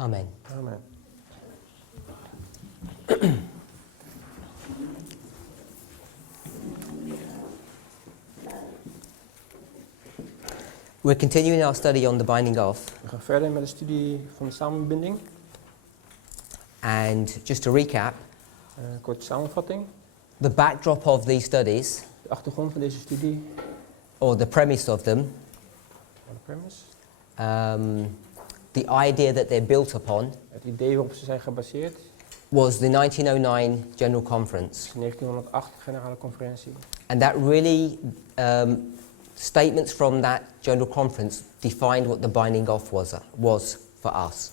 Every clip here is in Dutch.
Amen. Amen. We're continuing our study on the binding of. We gaan verder met de studie van de samenbinding. And just to recap, Korte samenvatting. the backdrop of these studies, De achtergrond van deze studie. or the premise of them, De premise. the idea that they're built upon, Het idee waarop ze zijn gebaseerd was the 1909 General Conference. is de 1908 Generale Conferentie. And that really, statements from that General Conference defined what the binding of was for us.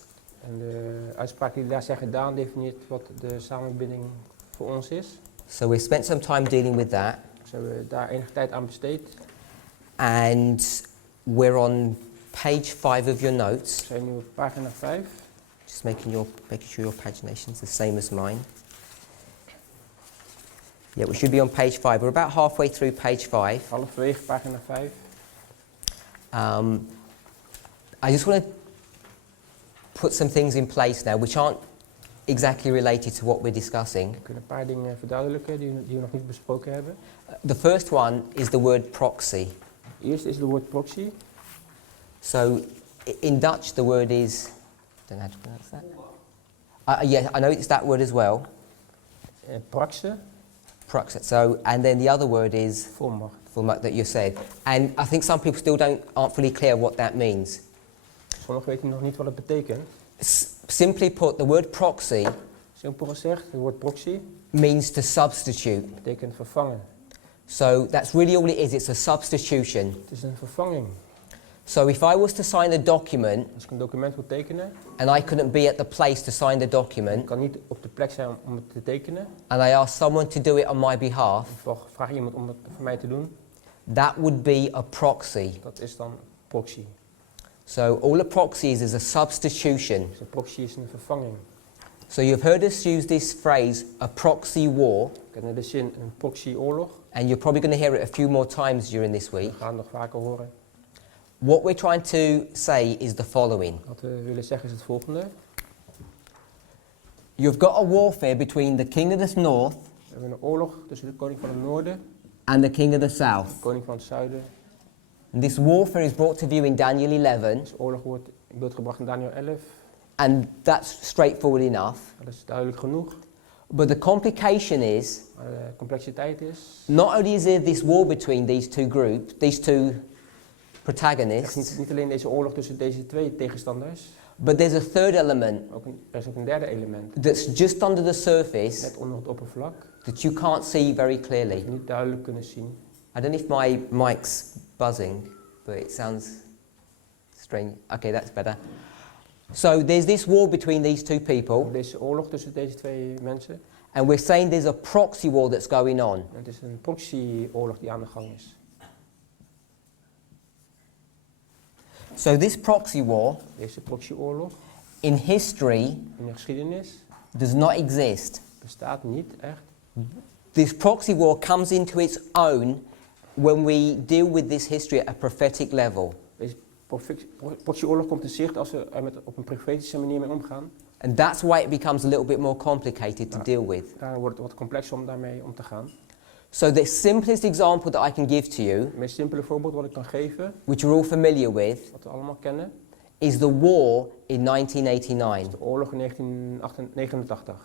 En de uitspraken die daar zijn gedaan definieert wat de samenbinding voor ons is. So we spent some time dealing with that. Dus hebben we daar enige tijd aan besteed. And we're on page 5 of your notes. We zijn nu op pagina 5. Just making sure your pagination is the same as mine. Yeah, we should be on page 5. We're about halfway through page 5. Halverwege pagina 5. I just want to put some things in place now which aren't exactly related to what we're discussing. We kunnen een paar dingen verduidelijken die we nog niet besproken hebben. The first one is the word proxy. Eerst is het woord proxy. So in Dutch the word is, I don't know how to pronounce that. Yeah, I know it's that word as well. Praxe. Proxy. So, and then the other word is Volmacht. volmacht that you said. And I think some people still aren't fully clear what that means. Sommigen weten nog niet wat het betekent. Simply put, the word proxy Simpel gezegd, het woord proxy means to substitute. betekent vervangen. So that's really all it is, it's a substitution. Het is een vervanging. So if I was to sign a document Als ik een document wil tekenen, and I couldn't be at the place to sign the document, ik kan niet op de plek zijn om het te tekenen. and I asked someone to do it on my behalf, Of vraag iemand om het voor mij te doen. that would be a proxy. Dat is dan proxy. So all a proxy is a substitution. Dus een proxy is een vervanging. So you've heard us use this phrase, a proxy war, Ik ken de zin een proxyoorlog. and you're probably going to hear it a few more times during this week. We gaan het nog vaker horen. What we're trying to say is the following. Wat we willen zeggen is het volgende. You've got a warfare between the king of the north We hebben een oorlog tussen de koning van het noorden and the king of the en south. de koning van het zuiden. And this warfare is brought to view in Daniel 11, Deze oorlog wordt in beeld gebracht in Daniel 11. and that's straightforward enough. Dat is duidelijk genoeg. But the complication is, Maar de complexiteit is, not only is there this war between these two groups, these two echt protagonists, niet alleen deze oorlog tussen deze twee tegenstanders, but there's a third element er is ook een derde element. that's just under the surface Net onder het oppervlak, that you can't see very dat clearly. we niet duidelijk kunnen zien. I don't know if my mic's buzzing, but it sounds strange. Okay, that's better. So there's this war between these two people, Deze oorlog tussen deze twee mensen, and we're saying there's a proxy war that's going on. en het is een proxyoorlog die aan de gang is. So this proxy war, Deze proxyoorlog in history, in de geschiedenis does not exist. bestaat niet echt. This proxy war comes into its own when we deal with this history at a prophetic level. Deze proxyoorlog komt in zicht als we er op een profetische manier mee omgaan. And that's why it becomes a little bit more complicated to deal with. Daar wordt het wat complexer om daarmee om te gaan. So the simplest example that I can give to you, Het meest simpele voorbeeld wat ik kan geven, which you're all familiar with, wat we allemaal kennen, is the war in is 1989. de oorlog in 1989.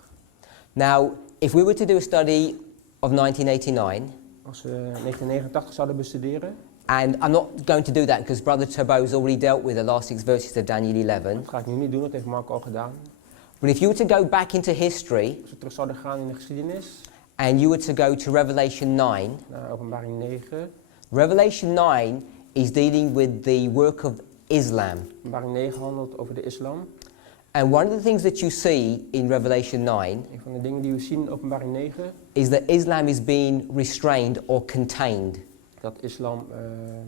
Now, if we were to do a study of 1989, Als we 1989 zouden bestuderen, and I'm not going to do that because Brother Turbo has already dealt with the last 6 verses of Daniel 11, dat ga ik nu niet doen, dat heeft Mark al gedaan. but if you were to go back into history Als we terug zouden gaan in de geschiedenis, and you were to go to Revelation 9, naar Openbaring 9. Revelation 9 is dealing with the work of Islam. Openbaring 9 handelt over de islam. And one of the things that you see in Revelation 9 Een van de dingen die we zien in Openbaring 9, is that Islam is being restrained or contained. dat islam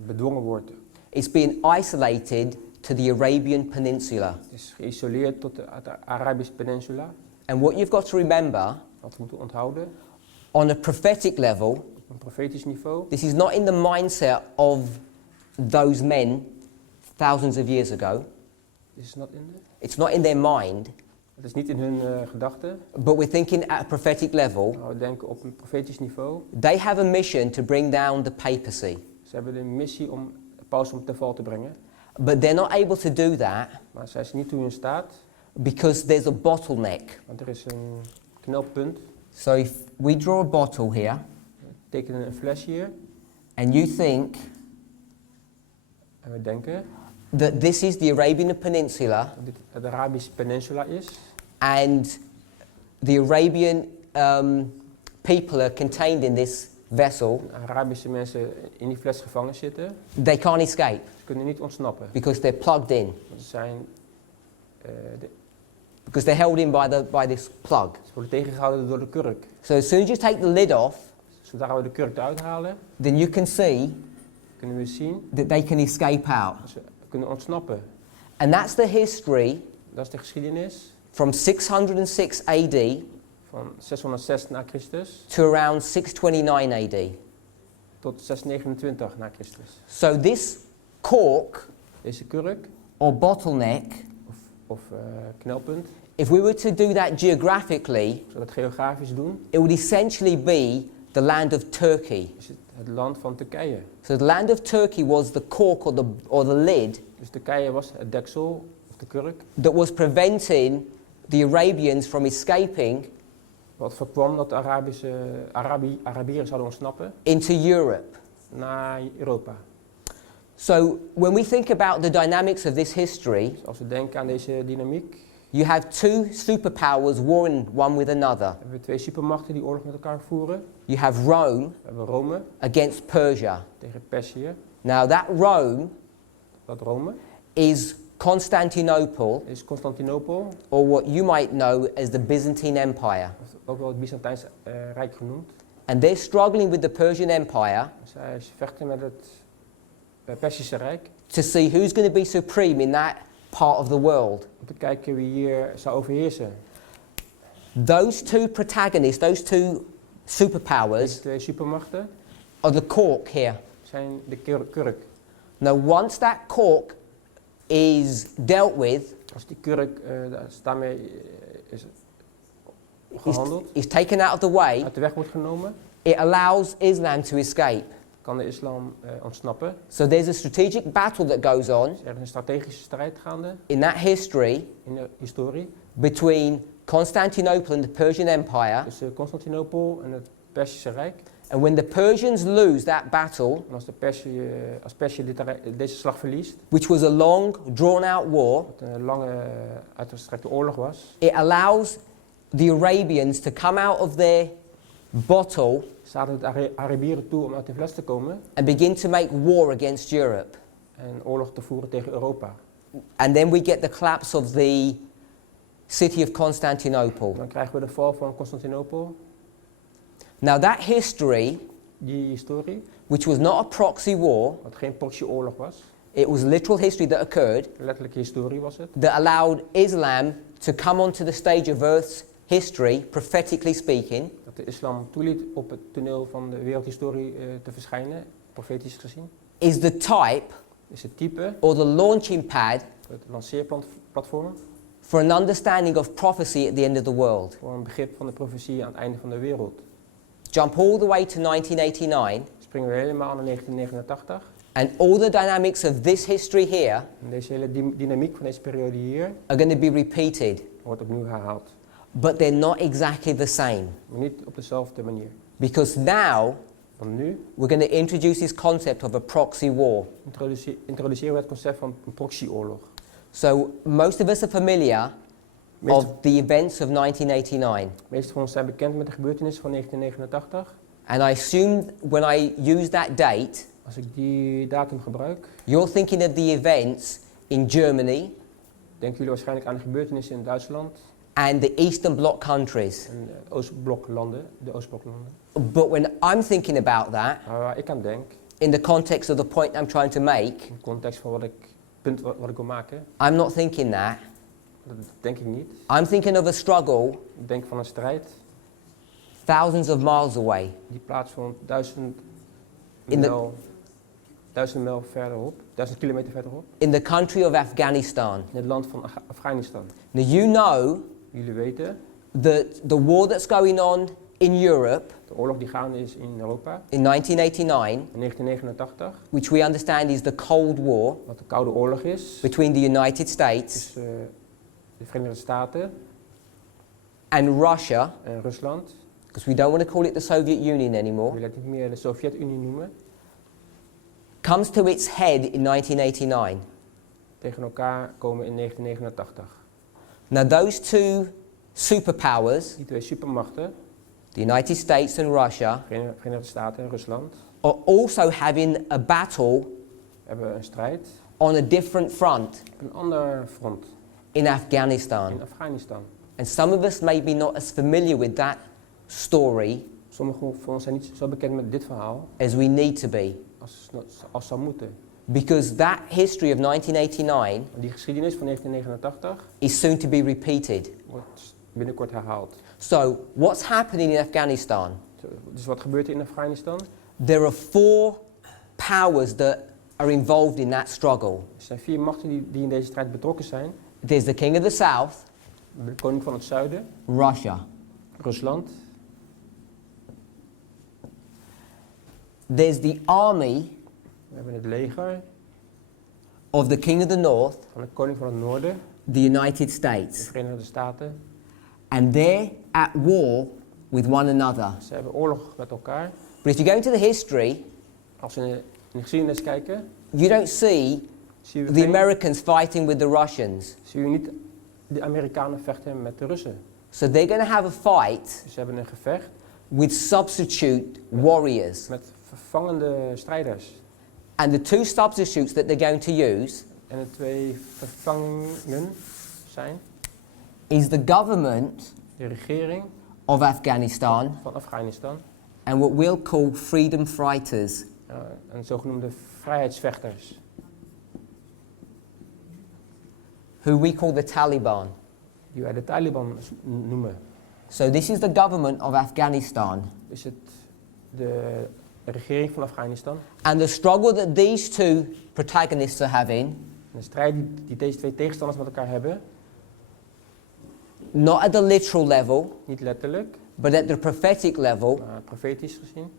bedwongen wordt. It's being isolated to the Arabian Peninsula. Het is geïsoleerd tot de Arabische Peninsula. And what you've got to remember, Wat we moeten onthouden, on a prophetic level, op een profetisch niveau, this is not in the mindset of those men thousands of years ago. Is not in It's not in their mind, Het is niet in hun gedachten. but we're thinking at a prophetic level. Maar we denken op een profetisch niveau. They have a mission to bring down the papacy, Ze hebben de missie om paus om te val te brengen. but they're not able to do that Maar zij zijn niet toe in staat. because there's a bottleneck. Want er is een knelpunt. So if we draw a bottle here, We tekenen een fles hier. and you think En we denken that this is the Arabian Peninsula, dat dit het Arabische peninsula is. and the Arabian people are contained in this vessel, En Arabische mensen in die fles gevangen zitten. they can't escape Ze kunnen niet ontsnappen. because they're plugged in, Want ze zijn... because they're held in by this plug. Ze worden tegengehouden door de kurk. So as soon as you take the lid off, Zodra we de kurk eruit halen, then you can see kunnen we zien that they can escape out. dat ze kunnen ontsnappen. And that's the history Dat is de geschiedenis from 606 AD van 606 na Christus to around 629 AD. tot 629 na Christus. So this cork Deze kurk, or bottleneck, of knelpunt, if we were to do that geographically, als we dat geografisch doen, it would essentially be the land of Turkey. is het land van Turkije. So the land of Turkey was the cork or the lid Dus Turkije was het deksel, of de kurk, that was preventing the Arabians from escaping wat voorkwam dat de Arabieren zouden ontsnappen into Europe. naar Europa. So when we think about the dynamics of this history, Dus als we denken aan deze dynamiek, you have two superpowers warring one with another. hebben we twee supermachten die oorlog met elkaar voeren. You have Rome We hebben Rome against Persia. tegen Perzië. Now that Rome Dat Rome is Constantinople, is Constantinopel, or what you might know as the Byzantine Empire. of ook wel het Byzantijnse Rijk genoemd. And they're struggling with the Persian Empire Zij vechten met het Perzische Rijk to see who's going to be supreme in that part of the world. om te kijken wie hier zou overheersen. Those two protagonists, those two Deze superpowers, twee supermachten are the cork here. zijn de kurk. Now once that cork is dealt with, Als die kurk daarmee is gehandeld, is taken out of the way, uit de weg wordt genomen, it allows Islam to escape. kan de islam ontsnappen. So there's a strategic battle that goes on Er is een strategische strijd gaande in that history in de historie between Constantinople and the Persian Empire. tussen Constantinopel en het Perzische Rijk. And when the Persians lose that battle, En als Perzië deze slag verliest, which was a long, drawn-out war, wat een lange uitgestrekte oorlog was, it allows the Arabians to come out of their bottle staat het Arabieren toe om uit de fles te komen and begin to make war against Europe. en oorlog te voeren tegen Europa. And then we get the collapse of the city of Constantinople. Dan krijgen we de val van Constantinopel. Now that history, Die historie, which was not a proxy war, wat geen proxyoorlog was, it was literal history that occurred, letterlijke historie was het, that allowed Islam to come onto the stage of Earth's history, prophetically speaking, dat de islam toeliet op het toneel van de wereldhistorie te verschijnen, profetisch gezien, is the type is het type, or the launching pad het lanceerplatform, for an understanding of prophecy at the end of the world. voor een begrip van de profetie aan het einde van de wereld. Jump all the way to 1989, Springen we helemaal naar 1989 and all the dynamics of this history here en deze hele dynamiek van deze periode hier are going to be repeated, wordt opnieuw herhaald. but they're not exactly the same. Maar niet op dezelfde manier. Because now Want nu we're going to introduce this concept of a proxy war. introduceren we het concept van een proxyoorlog. So most of us are familiar of the events of 1989. Meeste van ons zijn bekend met de gebeurtenissen van 1989. And I assume when I use that date, Als ik die datum gebruik, you're thinking of the events in Germany denken jullie waarschijnlijk aan de gebeurtenissen in Duitsland and the Eastern Bloc countries. en de Oostbloklanden. But when I'm thinking about that, Maar waar ik aan denk, in the context of the point I'm trying to make, in de context van wat ik wil maken, I'm not thinking that. dat denk ik niet. I'm thinking of a struggle Ik denk van een strijd thousands of miles away die plaatsvond 1000 In de- mijl 1000 mijl verderop, 1000 kilometer verderop, in the country of Afghanistan. in het land van Afghanistan. Now you know Jullie weten, that the war that's going on in Europe de oorlog die gaande is in Europa, in 1989, in 1989, which we understand is the Cold War wat de Koude Oorlog is, between the United States tussen de Verenigde Staten and Russia, en Rusland. because we don't want to call it the Soviet Union We anymore, willen het niet meer de Sovjet-Unie noemen, comes to its head in 1989. tegen elkaar komen in 1989. Now those two superpowers, Die twee supermachten, the United States and Russia, Verenigde Staten en Rusland, are also having a battle hebben een strijd on a different front op een ander front in Afghanistan. in Afghanistan. And some of us may be not as familiar with that story Sommigen van ons zijn niet zo bekend met dit verhaal as we need to be, als zou moeten. because that history of 1989 Die geschiedenis van 1989 is soon to be repeated. wordt binnenkort herhaald. So, what's happening in Afghanistan? Dus wat gebeurt er in Afghanistan? There are 4 powers that are involved in that struggle. Er zijn 4 machten die in deze strijd betrokken zijn. There's the King of the South, De koning van het zuiden, Russia. Rusland. There's the army We hebben het leger of the King of the North, van de koning van het noorden, the United de States. Verenigde Staten. And they're at war with one another. Ze hebben oorlog met elkaar. But if you go into the history, Als we in de geschiedenis kijken, you don't see zien we, the Americans fighting with the Russians. zien we niet de Amerikanen vechten met de Russen. So they're going to have a fight Dus ze hebben een gevecht with substitute warriors. met vervangende strijders. And the 2 substitutes that they're going to use En de 2 vervangingen zijn is the government de regering of Afghanistan van Afghanistan and what we'll call freedom fighters. en zogenoemde vrijheidsvechters, Who we call the Taliban. die wij de Taliban noemen. So this is the government of Afghanistan. Is het de regering van Afghanistan. And the struggle that these 2 protagonists are having, En de strijd die deze 2 tegenstanders met elkaar hebben, not at the literal level, niet letterlijk, but at the prophetic level, maar profetisch gezien,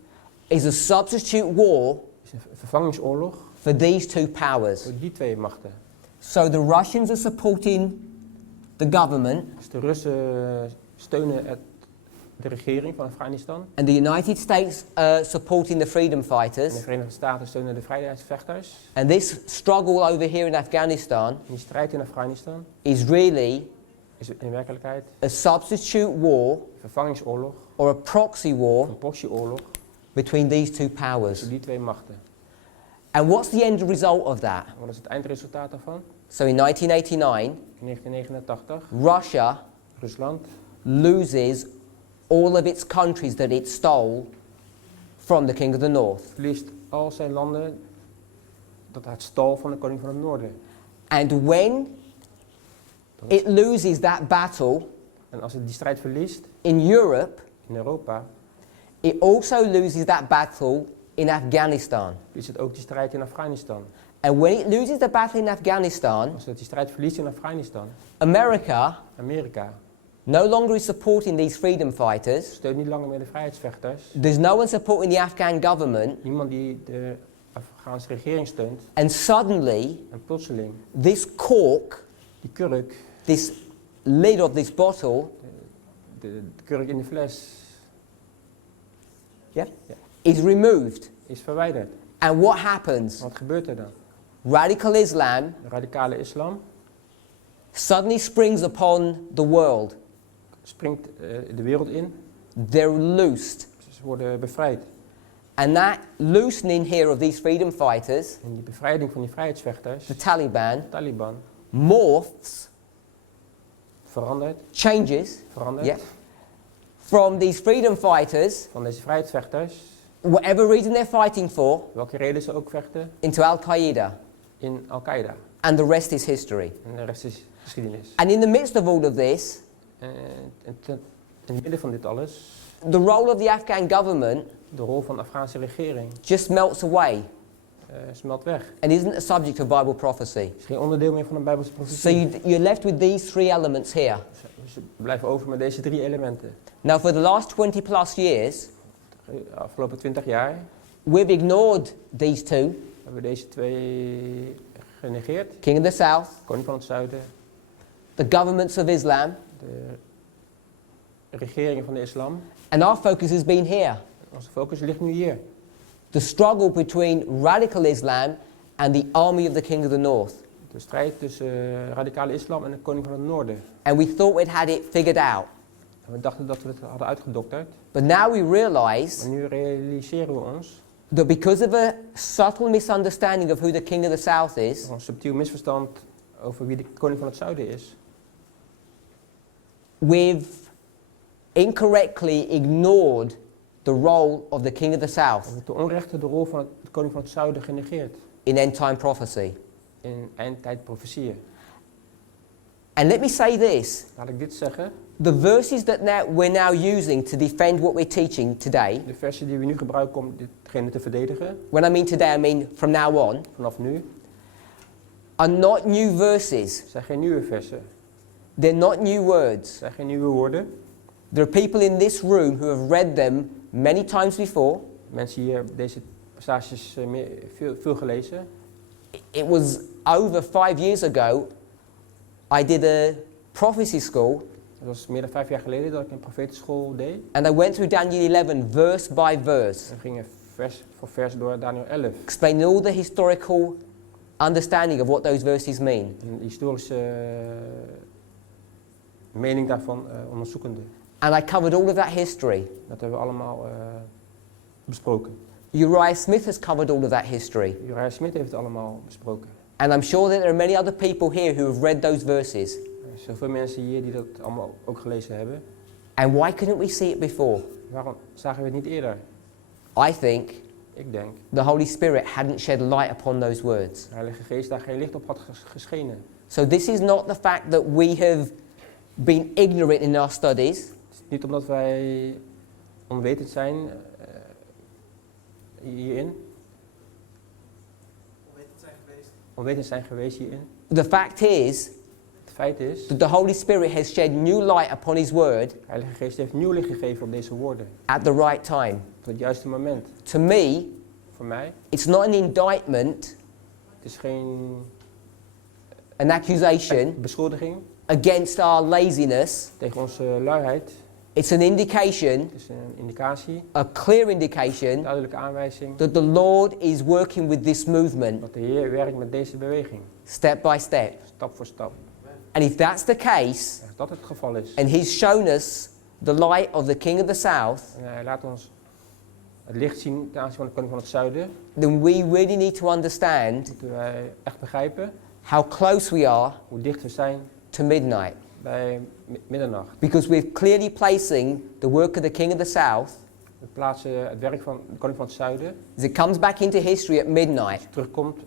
is a substitute war is een vervangingsoorlog for these 2 powers. door die 2 machten. So the Russians are supporting the government Dus de Russen steunen de regering van Afghanistan and the United States are supporting the freedom en de fighters. Verenigde Staten steunen de vrijheidsvechters. And this struggle over here in Afghanistan En die strijd in Afghanistan is really is in werkelijkheid a substitute war een vervangingsoorlog, or a proxy war een proxyoorlog between these 2 powers. tussen die 2 machten. And what's the end result of that? En wat is het eindresultaat daarvan? So in 1989, In 1989, Russia Rusland loses all of its countries that it stole from the King of the North. verliest al zijn landen dat hij het stal van de koning van het noorden. And when it loses that battle En als het die strijd verliest in Europe, in Europa, it also loses that battle in Afghanistan. verliest het ook die strijd in Afghanistan. And when it loses the battle in Afghanistan, Als het die strijd verliest in Afghanistan, America Amerika no longer is supporting these freedom fighters. steunt niet langer meer de vrijheidsvechters. There's no one supporting the Afghan government. Niemand die de Afghaanse regering steunt. And suddenly, En plotseling, this cork, die kurk, this lid of this bottle, de kurk in de fles, is removed. is verwijderd. And what happens? Wat gebeurt er dan? Radical Islam De radicale islam suddenly springs upon the world. springt de wereld in. They're loosed. Ze worden bevrijd. And that loosening here of these freedom fighters, En die bevrijding van die vrijheidsvechters, the Taliban, Taliban, morphs, verandert, changes, verandert from these freedom fighters, van deze vrijheidsvechters, whatever reason they're fighting for, welke reden ze ook vechten, into Al-Qaeda. in Al-Qaeda. And the rest is history. En de rest is geschiedenis. And in the midst of all of this, In het midden van dit alles, the role of the Afghan government de rol van de Afghaanse regering just melts away. smelt weg. and isn't a subject of Bible prophecy. Het is geen onderdeel meer van een Bijbelse So profetie. you're left with these three elements here. Dus we blijven over met deze 3 elementen. Now, for the last 20 plus years, De afgelopen 20 jaar we've ignored these two, hebben we deze 2 genegeerd. King of the South, Koning van het Zuiden, the governments of Islam, de regeringen van de islam. and our focus has been here. Onze focus ligt nu hier. The struggle between radical Islam and the army of the King of the North. De strijd tussen radicale islam en de koning van het noorden. And we thought we'd had it figured out. En we dachten dat we het hadden uitgedokterd. But now we realize Maar nu realiseren we ons that because of a subtle misunderstanding of who the King of the South is, door een subtiel misverstand over wie de koning van het zuiden is, we've incorrectly ignored the role of the King of the South hebben we ten onrechte de rol van het koning van het zuiden genegeerd in end time prophecy. in eindtijd profetieën. And let me say this, Laat ik dit zeggen, the verses that we're now using to defend what we're teaching today, de versen die we nu gebruiken om ditgene te verdedigen, when I mean today I mean from now on, vanaf nu, are not new verses. zijn geen nieuwe versen, They're not new words. zijn geen nieuwe woorden. There are people in this room who have read them many times before. Mensen hier hebben deze passages veel gelezen. It was over 5 years ago, I did a prophecy school, Het was meer dan 5 jaar geleden dat ik een profetenschool deed. and I went through Daniel 11 verse by verse, We gingen vers voor vers door Daniel 11. explaining all the historical understanding of what those verses mean. Een historische mening daarvan onderzoekende. And I covered all of that history. Dat hebben we allemaal besproken. Uriah Smith has covered all of that history. Uriah Smith heeft het allemaal besproken. And I'm sure that there are many other people here who have read those verses. Er zijn veel mensen hier die dat allemaal ook gelezen hebben. And why couldn't we see it before? Waarom zagen we het niet eerder? I think Ik denk, the Holy Spirit hadn't shed light upon those words. de Heilige Geest daar geen licht op had geschenen. So this is not the fact that we have been ignorant in our studies. Het is niet omdat wij onwetend zijn hierin. Onwetend zijn geweest hierin. The fact is Het feit is, that the Holy Spirit has shed new light upon His Word de Heilige Geest heeft nieuw licht gegeven op deze woorden. at the right time. Op het juiste moment. To me, Voor mij, it's not an indictment, het is geen an accusation beschuldiging against our laziness. tegen onze luiheid. It's an indication, Het is een indicatie, a clear indication, een duidelijke aanwijzing that the Lord is working with this movement dat de Heer werkt met deze beweging. step by step. Stap voor stap. And if that's the case, Als dat het geval is, and He's shown us the light of the King of the South, en Hij laat ons het licht zien ten aanzien van de koning van het zuiden, then we really need to understand moeten wij echt begrijpen how close we are hoe dicht we zijn to midnight. bij middernacht. Because we're clearly placing the work of the King of the South, We plaatsen het werk van de koning van het zuiden, as it comes back into history at midnight. terugkomt,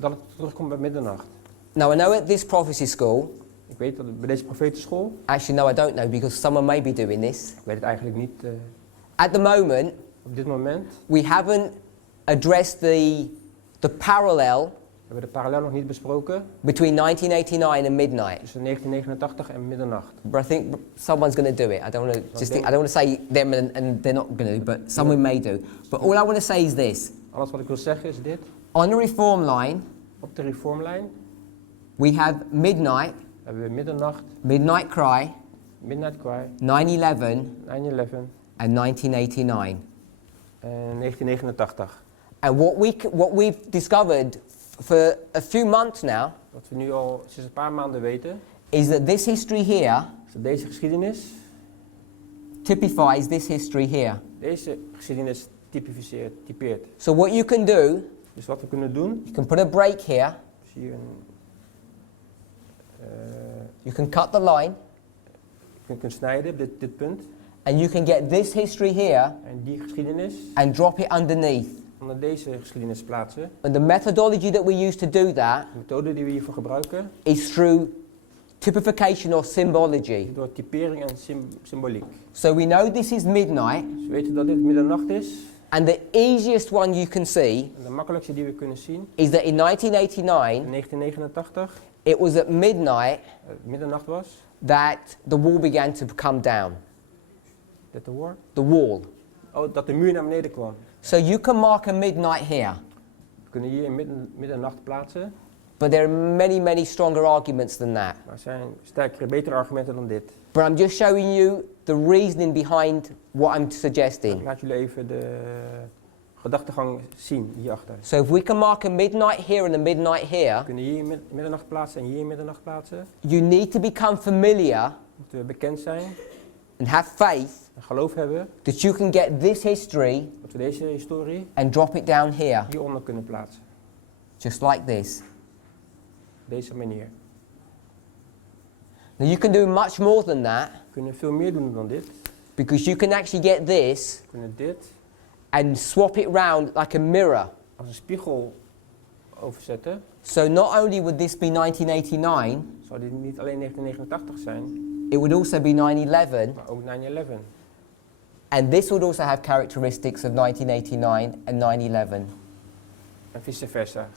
dat het terugkomt bij middernacht. Now I know at this prophecy school, Ik weet dat bij deze profetenschool, actually no I don't know because someone may be doing this. ik weet het eigenlijk niet At the moment, op dit moment, we haven't addressed the parallel we hebben de parallel nog niet besproken between 1989 and midnight. tussen 1989 en middernacht. But I think someone's going to do it. I don't want to say them and they're not going to, but someone may do. But all I want to say is this. Alles wat ik wil zeggen is dit. On the reform line, Op de reformlijn we have midnight, hebben we middernacht, midnight cry, midnight cry, 9/11 9/11 and 1989. en 1989. And what we've discovered for a few months now Wat we nu al sinds een paar maanden weten, is that this history here is dat deze geschiedenis, typifies this history here. deze geschiedenis typeert. So what you can do, Dus wat we kunnen doen, you can put a break here, zie je een, you can cut the line, je kunt snijden op dit punt and you can get this history here en die geschiedenis and drop it underneath. onder deze geschiedenis plaatsen. And the methodology that we use to do that De methode die we hiervoor gebruiken is through typification or symbology. is door typering en symboliek. So we know this is midnight, Dus we weten dat dit middernacht is, And the easiest one you can see En de makkelijkste die we kunnen zien, is that in in 1989, 1989, it was at midnight middernacht was, that the wall began to come down. dat de war. The wall. Oh, dat de muur naar beneden kwam. So you can mark a midnight here, We kunnen hier in middernacht plaatsen, but there are many, many stronger arguments than that. maar er zijn sterkere, betere argumenten dan dit. But I'm just showing you the reasoning behind what I'm suggesting. Ik laat jullie even de gedachtegang zien hierachter. So if we can mark a midnight here and a midnight We here, kunnen hier in middernacht plaatsen en hier in middernacht plaatsen. you need to become familiar Moeten we bekend zijn and have faith en geloof hebben that you can get this history dat we deze historie and drop it down here, hieronder kunnen plaatsen. just like this. Op deze manier. Now you can do much more than that, We kunnen veel meer doen dan dit. because you can actually get this We kunnen dit and swap it round like a mirror. als een spiegel overzetten. So not only would this be 1989, Zou dit niet alleen 1989 zijn, it would also be 9/11, maar ook 9/11. and this would also have characteristics of 1989 and 9/11. En vice versa.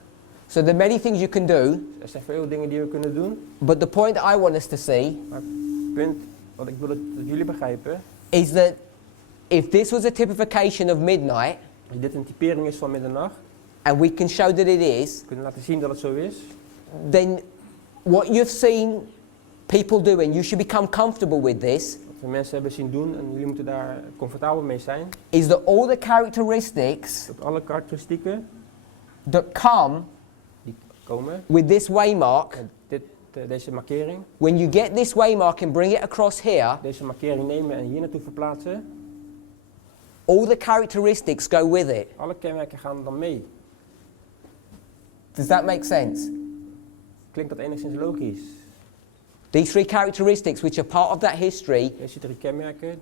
So there are many things you can do, Er zijn veel dingen die we kunnen doen. but the point I want us to see Maar het punt wat ik wil dat jullie begrijpen, is that if this was a typification of midnight, als dit een typering is van middernacht, and we can show that it is, kunnen laten zien dat het zo is, then what you've seen people do, and you should become comfortable with this, wat we mensen hebben zien doen en jullie moeten daar comfortabel mee zijn, is that all the characteristics dat alle karakteristieken that come die komen with this waymark, met deze markering, when you get this waymark and bring it across here, deze markering nemen en hier naartoe verplaatsen, all the characteristics go with it. alle kenmerken gaan dan mee. Does that make sense? Klinkt dat enigszins logisch? These three characteristics, which are part of that history, Deze 3 kenmerken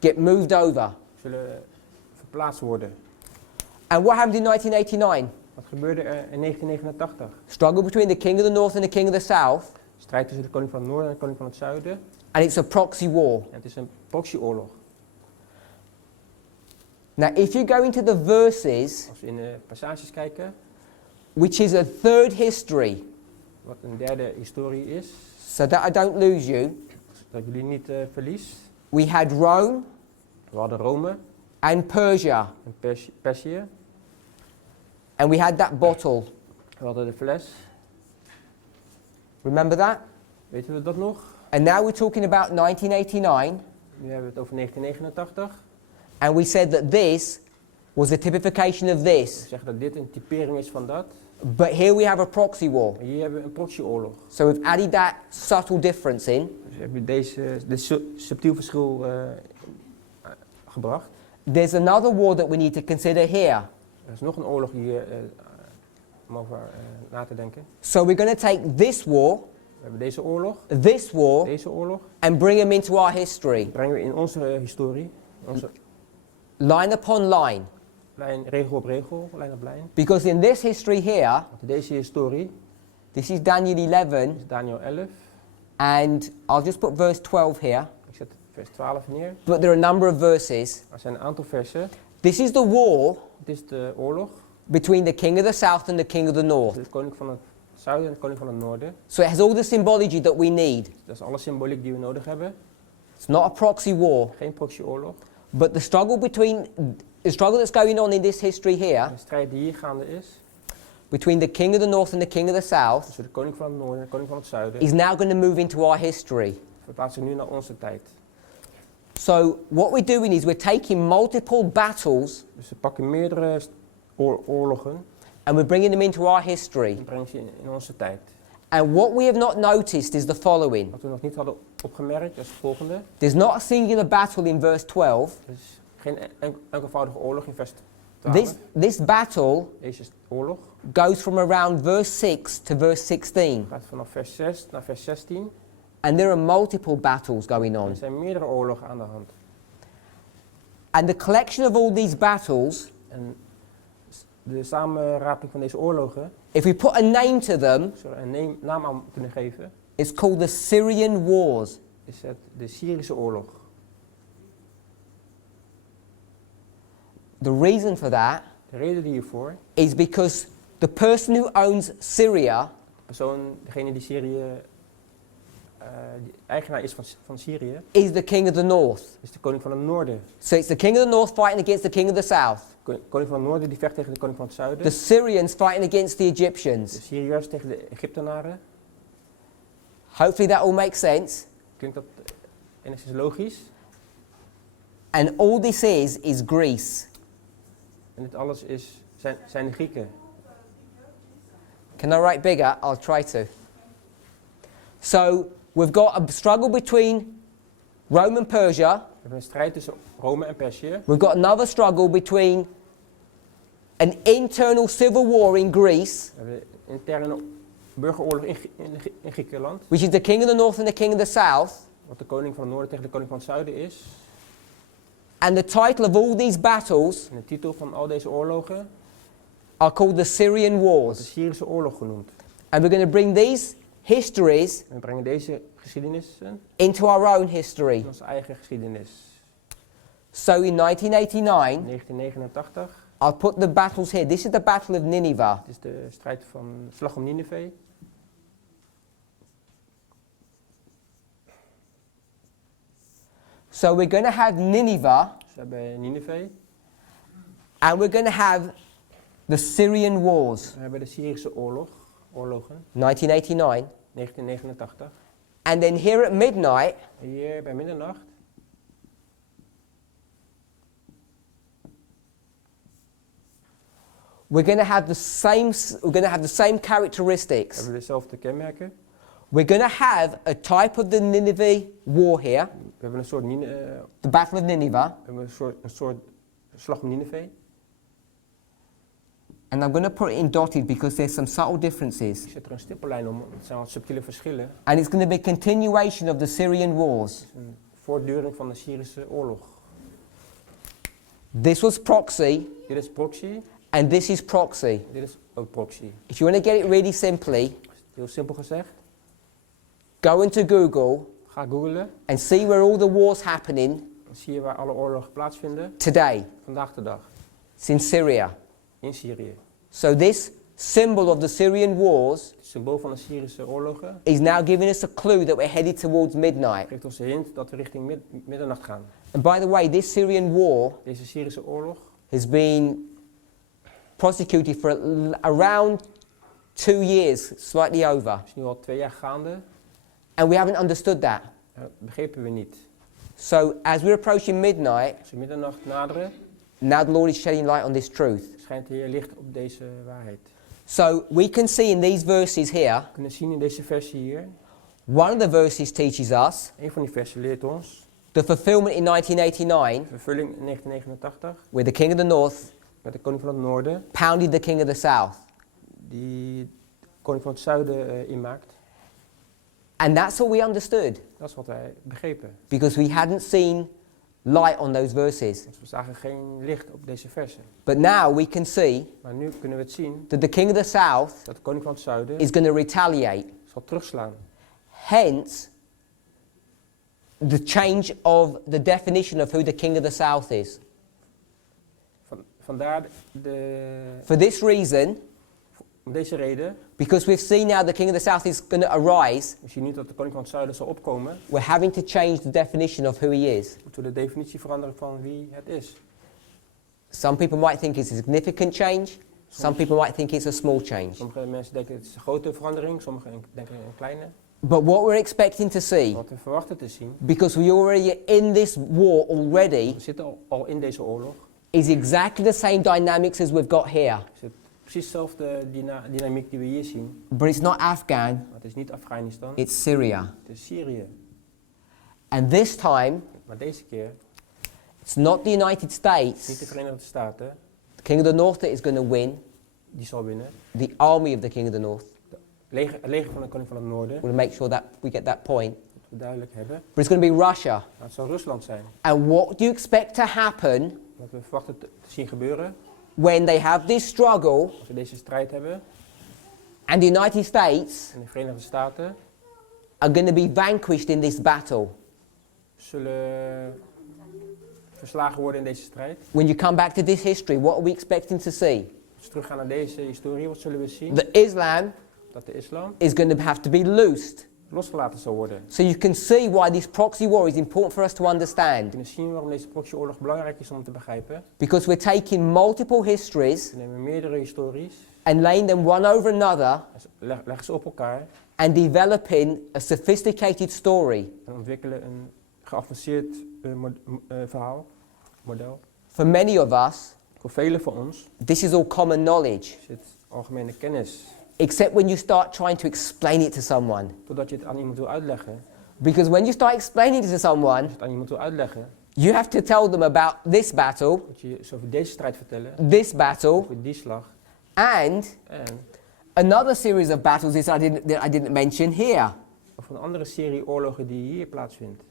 get moved over. zullen verplaatst worden. And what happened in 1989? Wat gebeurde er in 1989? Struggle between the king of the north and the king of the south, Strijd tussen de koning van het noorden en de koning van het zuiden. and it's a proxy war. En het is een proxyoorlog. Now, if you go into the verses, Als we in de passages kijken, which is a third history, wat een derde historie is, so that I don't lose you, dat jullie niet verlies. we had Rome We hadden Rome and Persia, en Perzië. and we had that bottle. We hadden de fles. Remember that? Weten we dat nog? And now we're talking about 1989, Nu hebben we het over 1989. and we said that this was a typification of We this. zeggen dat dit een typering is van dat. But here we have a proxy war. En hier hebben we een proxyoorlog. So we've added that subtle difference in. Dus we hebben dit subtiel verschil gebracht. There's another war that we need to consider here. Er is nog een oorlog hier om over na te denken. So we're going to take this war, We hebben deze oorlog, this war, and bring them into our history, brengen we in onze historie, onze line upon line. lijn, regel op regel, lijn op lijn. Because in this history here, Want in deze historie this is Daniel 11, is Daniel 11. and I'll just put verse 12 here, Ik zet vers 12 neer. but there are a number of verses. Er zijn een aantal versen. This is the war Dit is de oorlog between the king of the south and the king of the north. tussen de koning van het zuiden en de koning van het noorden. So it has all the symbology that we need. Dat is alle symboliek die we nodig hebben. It's not a proxy war, Geen proxyoorlog. but the struggle that's going on in this history here De strijd die hier gaande is between the king of the north and the king of the south tussen de koning van het noorden en de koning van het zuiden is now going to move into our history. verplaatst zich nu naar onze tijd. So what we're doing is we're taking multiple battles Dus we pakken meerdere oorlogen and we're bringing them into our history. en brengen ze in onze tijd. And what we have not noticed is the following. Wat we nog niet hadden opgemerkt is het volgende. There's not a singular battle in verse 12. Er is geen enkelvoudige oorlog in vers 12. This battle Deze oorlog goes from around verse 6 to verse 16. gaat vanaf vers 6 naar vers 16. And there are multiple battles going Er on. zijn meerdere oorlogen aan de hand. And the collection of all these battles, En de samenraping van deze oorlogen, if we put a name to them, zullen we een naam aan kunnen geven, it's called the Syrian Wars. is het de Syrische oorlog. The reason for that De reden hiervoor, is because the person who owns Syria degene die Syrië, die eigenaar is van Syrië, is the king of the north. is de koning van het noorden. So it's the king of the north fighting against the king of the south. Koning van het noorden die vecht tegen de koning van het zuiden. The Syrians fighting against the De Egyptians. Syriërs tegen de Egyptenaren. Hopefully that all makes sense. Klinkt dat enigszins logisch? And all this is Greece. En dit alles zijn de Grieken. Can I write bigger? I'll try to. So we've got a struggle between Rome and Persia. We hebben een strijd tussen Rome en Perzië. We've got another struggle between an internal civil war in Greece, We hebben een interne burgeroorlog in Griekenland. which is the king of the north and the king of the south. Wat de koning van het noorden tegen de koning van het zuiden is. And the title of all these battles En de titel van al deze oorlogen are called the Syrian wordt de Wars. Syrische oorlog genoemd. And we're going to bring these histories En we brengen deze geschiedenissen into our own history. in onze eigen geschiedenis. So in 1989, In 1989, I'll put the battles here. This is the Battle of Nineveh. het is de strijd van Slag om Nineve. So we're going to have Nineveh, Dus we hebben Nineve. and we're going to have the Syrian Wars, We hebben de Syrische oorlogen, 1989. 1989. And then here at midnight, Hier bij middernacht we're going to have the same characteristics. hebben we dezelfde kenmerken. We're going to have a type of the Nineveh war here, We hebben een soort, the Battle of Nineveh, we hebben een soort Slag om Nineve. and I'm going to put it in dotted because there's some subtle differences. Ik zet er een stippellijn om, het zijn wat subtiele verschillen. And it's going to be a continuation of the Syrian Wars. Het is een voortduring van de Syrische oorlog. This was proxy, Dit is proxy, and this is proxy. dit is ook proxy. If you want to get it really simply, Heel simpel gezegd, go into Google ga googlen, and see where all the wars happening dan zie je waar alle oorlogen plaatsvinden. today. Vandaag de dag, It's in Syria. in Syrië. So this symbol of the Syrian Wars Het symbool van de Syrische oorlogen is now giving us a clue that we're headed towards midnight. geeft ons een hint dat we richting middernacht gaan. And by the way, this Syrian war Deze Syrische oorlog has been prosecuted for around 2 years, slightly over. is nu al 2 jaar gaande. And we haven't understood that. Dat begrepen we niet. So as we're approaching midnight, Als we middernacht naderen, now the Lord is shedding light on this truth. schijnt de Heer licht op deze waarheid. So we can see in these verses here, We kunnen zien in deze versie hier, one of the verses teaches us een van die versen leert ons, the fulfillment in 1989, vervulling in 1989, where the king of the north met de koning van het noorden, pounded the king of the south. die de koning van het zuiden inmaakt. And that's what we understood, Dat is wat wij begrepen. because we hadn't seen light on those verses. Want we zagen geen licht op deze versen. But now we can see Maar nu kunnen we het zien that the king of the south dat de koning van het zuiden is going to retaliate. zal terugslaan. Hence, the change of the definition of who the king of the south is. Vandaar de, For this reason, om deze reden, because we've seen now the king of the south is going to arise, we zien nu dat de koning van het zuiden zal opkomen, we're having to change the definition of who he is. moeten we de definitie veranderen van wie het is. Some people might think it's a significant change. Some people might think it's a small change. Sommige mensen denken het is een grote verandering, sommigen denken een kleine. But what we're expecting to see, Wat we verwachten te zien, because we already in this war already, we zitten al in deze oorlog, is exactly the same dynamics as we've got here. is het precies dezelfde dynamiek die we hier zien. But it's not Afghan, Maar het is niet Afghanistan, it's Syria. het is Syrië. And this time, Maar deze keer, it's not the United niet de States, Verenigde Staten, the king of the north that is going to win, die zal winnen. the army of the king of the north. Het leger van de koning van het noorden, We'll make sure that we get that point. dat we duidelijk hebben. But it's going to be Russia. Maar het zal Rusland zijn. And what do you expect to happen Wat we verwachten te zien gebeuren, when they have this struggle als we deze strijd hebben, and the United States en de Verenigde Staten are going to be vanquished in this battle? zullen verslagen worden in deze strijd. When you come back to this history, what are we expecting to see? Als we teruggaan naar deze historie, wat zullen we zien? The Islam Dat de islam is going to have to be loosed. losgelaten zal worden. So you can see why this proxy war is important for us to We understand. kunnen zien waarom deze proxyoorlog belangrijk is om te begrijpen. Because we're taking multiple histories We nemen meerdere histories, and laying them one over another leggen ze op elkaar and developing a sophisticated story. en ontwikkelen een geavanceerd model. For many of us, Voor velen van ons this is all common knowledge, is het algemene kennis. except when you start trying to explain it to someone. Totdat je het aan iemand wil uitleggen. Because when you start explaining it to someone, Als je het aan iemand wil uitleggen, you have to tell them about this battle, moet je ze over deze strijd vertellen, this battle, over die slag. and En another series of battles that I didn't mention here. over een andere serie oorlogen die hier plaatsvindt.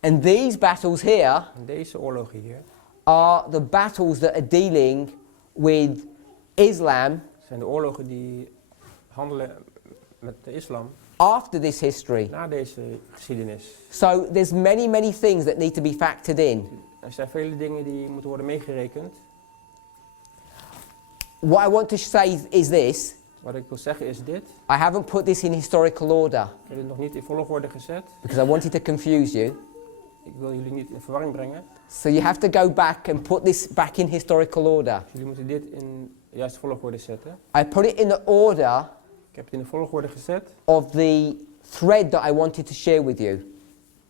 And these battles here En deze oorlogen hier are the battles that are dealing with Islam zijn de oorlogen die handelen met de islam after this history. na deze geschiedenis. So there's many things that need to be factored in. Er zijn vele dingen die moeten worden meegerekend. What I want to say is this. Wat ik wil zeggen is dit. I haven't put this in historical order Ik heb dit nog niet in volgorde gezet. because I wanted to confuse you. Ik wil jullie niet in verwarring brengen. So you have to go back and put this back in historical order. Dus jullie moeten dit in de juiste volgorde zetten. I put it in the order Ik heb het in de volgorde gezet of the thread that I wanted to share with you.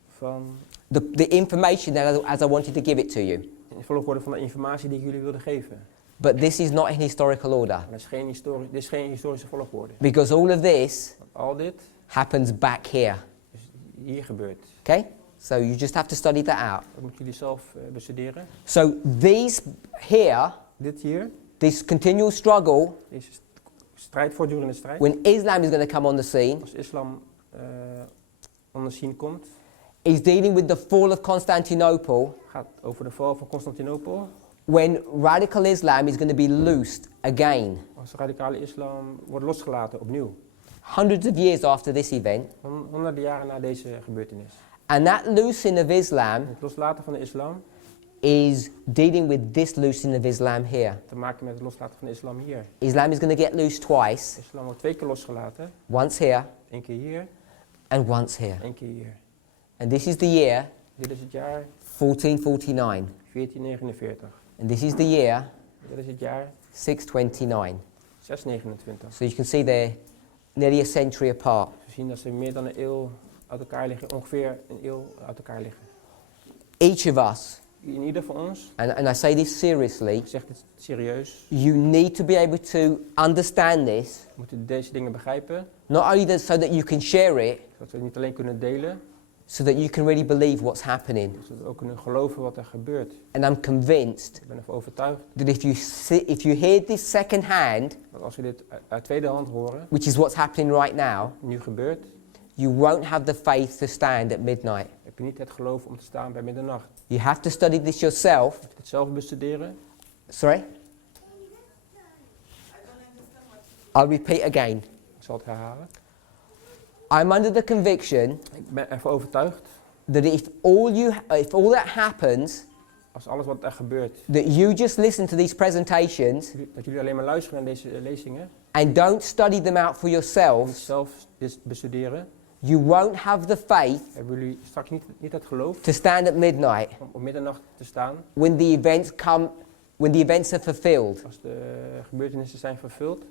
van The information that as I wanted to give it to you. in de volgorde van de informatie die ik jullie wilde geven. But this is not in historical order. Maar dit is geen historische volgorde. Because all of this Want al dit happens back here. is hier gebeurd. Okay? So you just have to study that out. Dat moeten jullie zelf bestuderen. So these here, Dit hier, this continual struggle, deze strijd, voortdurende strijd. when Islam is going to come on the scene, Als islam on the scene komt, is dealing with the fall of Constantinople, gaat over de val van Constantinopel. when radical Islam is going to be loosed again. Als radicale islam wordt losgelaten opnieuw. Hundreds of years after this event. Honderden jaren na deze gebeurtenis. And that loosing of Islam Het loslaten van de islam is dealing with this loosening of Islam here. te maken met het loslaten van de islam hier. Islam is going to get loosed twice. Islam wordt 2 keer losgelaten. Once here 1 keer hier, and once here. 1 keer hier. And this is the year Dit is het jaar 1449. 1449. And this is the year Dit is het jaar 629. 629. So you can see they're nearly a century apart. We zien dat ze meer dan een eeuw uit elkaar liggen, ongeveer een eeuw uit elkaar liggen. Each of us, In ieder van ons, and I say this seriously, ik zeg dit serieus, you need to be able to understand this, moeten deze dingen begrijpen, not only so that you can share it, zodat we het niet alleen kunnen delen, so that you can really believe what's happening. zodat we ook kunnen geloven wat er gebeurt. And I'm convinced Ik ben ervan overtuigd that if you hear this secondhand, dat als we dit uit tweede hand horen, which is what's happening right now, nu gebeurt, you won't have the faith to stand at midnight. heb je niet het geloof om te staan bij middernacht. You have to study this yourself. Je moet het zelf bestuderen. Sorry? I'll repeat again. Ik zal het herhalen. I'm under the conviction Ik ben ervan overtuigd, that if all that happens, als alles wat er gebeurt, that you just listen to these presentations dat jullie alleen maar luisteren naar deze lezingen, and don't study them out for en niet yourselves, zelf bestuderen, you won't have the faith hebben jullie straks niet het geloof to stand at midnight om op middernacht te staan when the events come, when the events are fulfilled. als de gebeurtenissen zijn vervuld.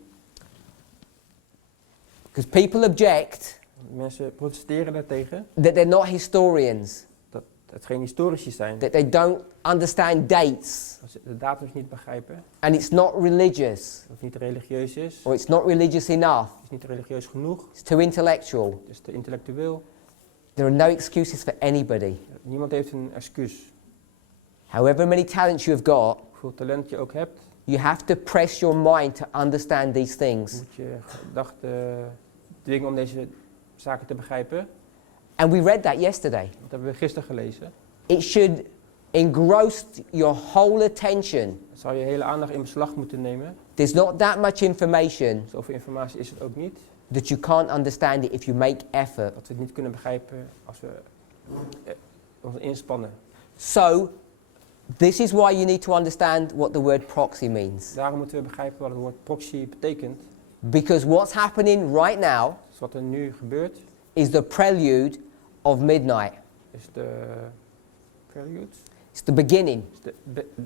Because people object Mensen protesteren daartegen that they're not historians, dat het geen historici zijn, that they don't understand dates, dat ze de datums niet begrijpen, and it's not religious, dat het niet religieus is, or it's not religious enough, het is niet religieus genoeg, it's too intellectual. het is te intellectueel. There are no excuses for anybody. Niemand heeft een excuus. However many talents you have got, Hoeveel talent je ook hebt, you have to press your mind to understand these things. moet je gedachten dwingen om deze zaken te begrijpen. And we read that yesterday. Dat hebben we gisteren gelezen. It should engross your whole attention. Dat zou je hele aandacht in beslag moeten nemen. There's not that much information Zoveel informatie is het ook niet. that you can't understand it if you make effort. Dat we het niet kunnen begrijpen als we ons inspannen. So, This is why you need to understand what the word proxy means. Daarom moeten we begrijpen wat het woord proxy betekent. Because what's happening right now Dus wat er nu gebeurt, is the prelude of midnight. is de prelude, It's the beginning. is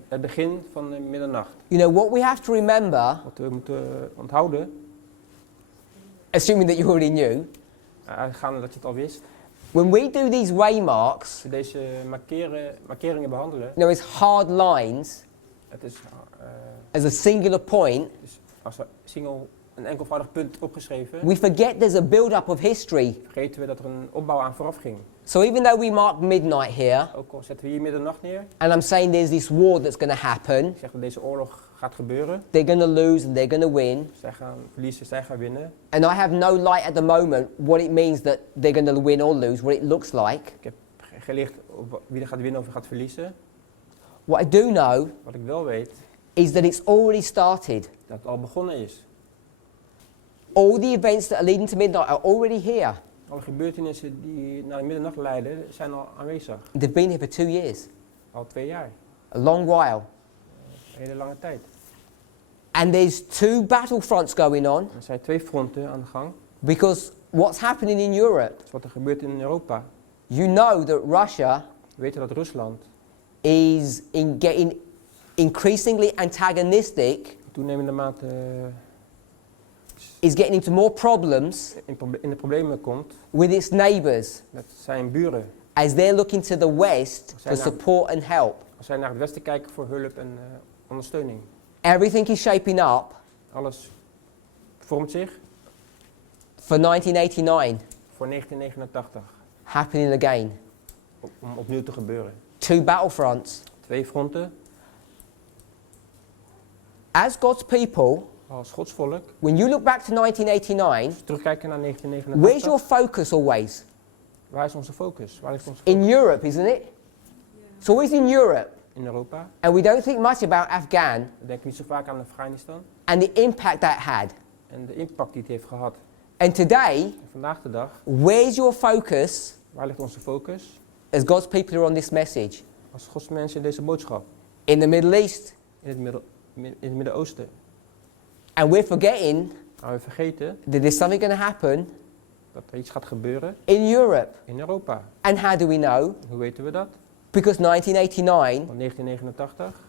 het begin van de middernacht. You know, what we have to remember, Wat we moeten onthouden, assuming that you already knew, uitgaande dat je het al wist, when we do these waymarks, als we deze markeringen behandelen, you know, it's hard lines het is as a singular point, dus als een enkelvoudig punt opgeschreven, we forget there's a build-up of history. vergeten we dat er een opbouw aan vooraf ging. So even though we mark midnight here, Ook al zetten we hier middernacht neer, and I'm saying there's this war that's going to happen, ik zeg dat deze oorlog gaat gebeuren, they're going to lose and they're going to win, zij gaan verliezen, zij gaan winnen. and I have no light at the moment what it means that they're going to win or lose, what it looks like. Ik heb geen licht op wie er gaat winnen of gaat verliezen. What I do know Wat ik wel weet, is that it's already started. dat het al begonnen is. All the events that are leading to midnight are already here. Alle gebeurtenissen die naar de middernacht leiden, zijn al aanwezig. They've been here for 2 years, Al 2 jaar. a long while. Een hele lange tijd. And there's 2 battlefronts going on Er zijn 2 fronten aan de gang. because what's happening in Europe, Dat is wat er gebeurt in Europa. you know that Russia We weten dat Rusland is getting increasingly antagonistic, toenemende mate is getting into more problems in de problemen komt with its neighbours met zijn buren. as they're looking to the West for support and help. Als zij naar het westen kijken voor hulp en ondersteuning. Everything is shaping up Alles vormt zich for 1989 voor 1989 happening again. om opnieuw te gebeuren. 2 battlefronts. 2 fronten. As God's people, Als Gods volk, when you look back to 1989, als we terugkijken naar where's 1989, your focus always? waar is onze focus? Waar ligt onze focus? In Europe, isn't it? It's always in Europe. In Europa. And we don't think much about Afghan We denken niet zo vaak aan Afghanistan and the impact that had. en de impact die het heeft gehad. And today, En vandaag de dag, where's your focus waar ligt onze focus? as God's people are on this message? Als Gods mensen in deze boodschap. In the Middle East. In het Midden-Oosten. And we're forgetting Maar we vergeten that there's something going to happen dat er iets gaat gebeuren in Europe. in Europa. And how do we know? Hoe weten we dat? Because 1989 Want 1989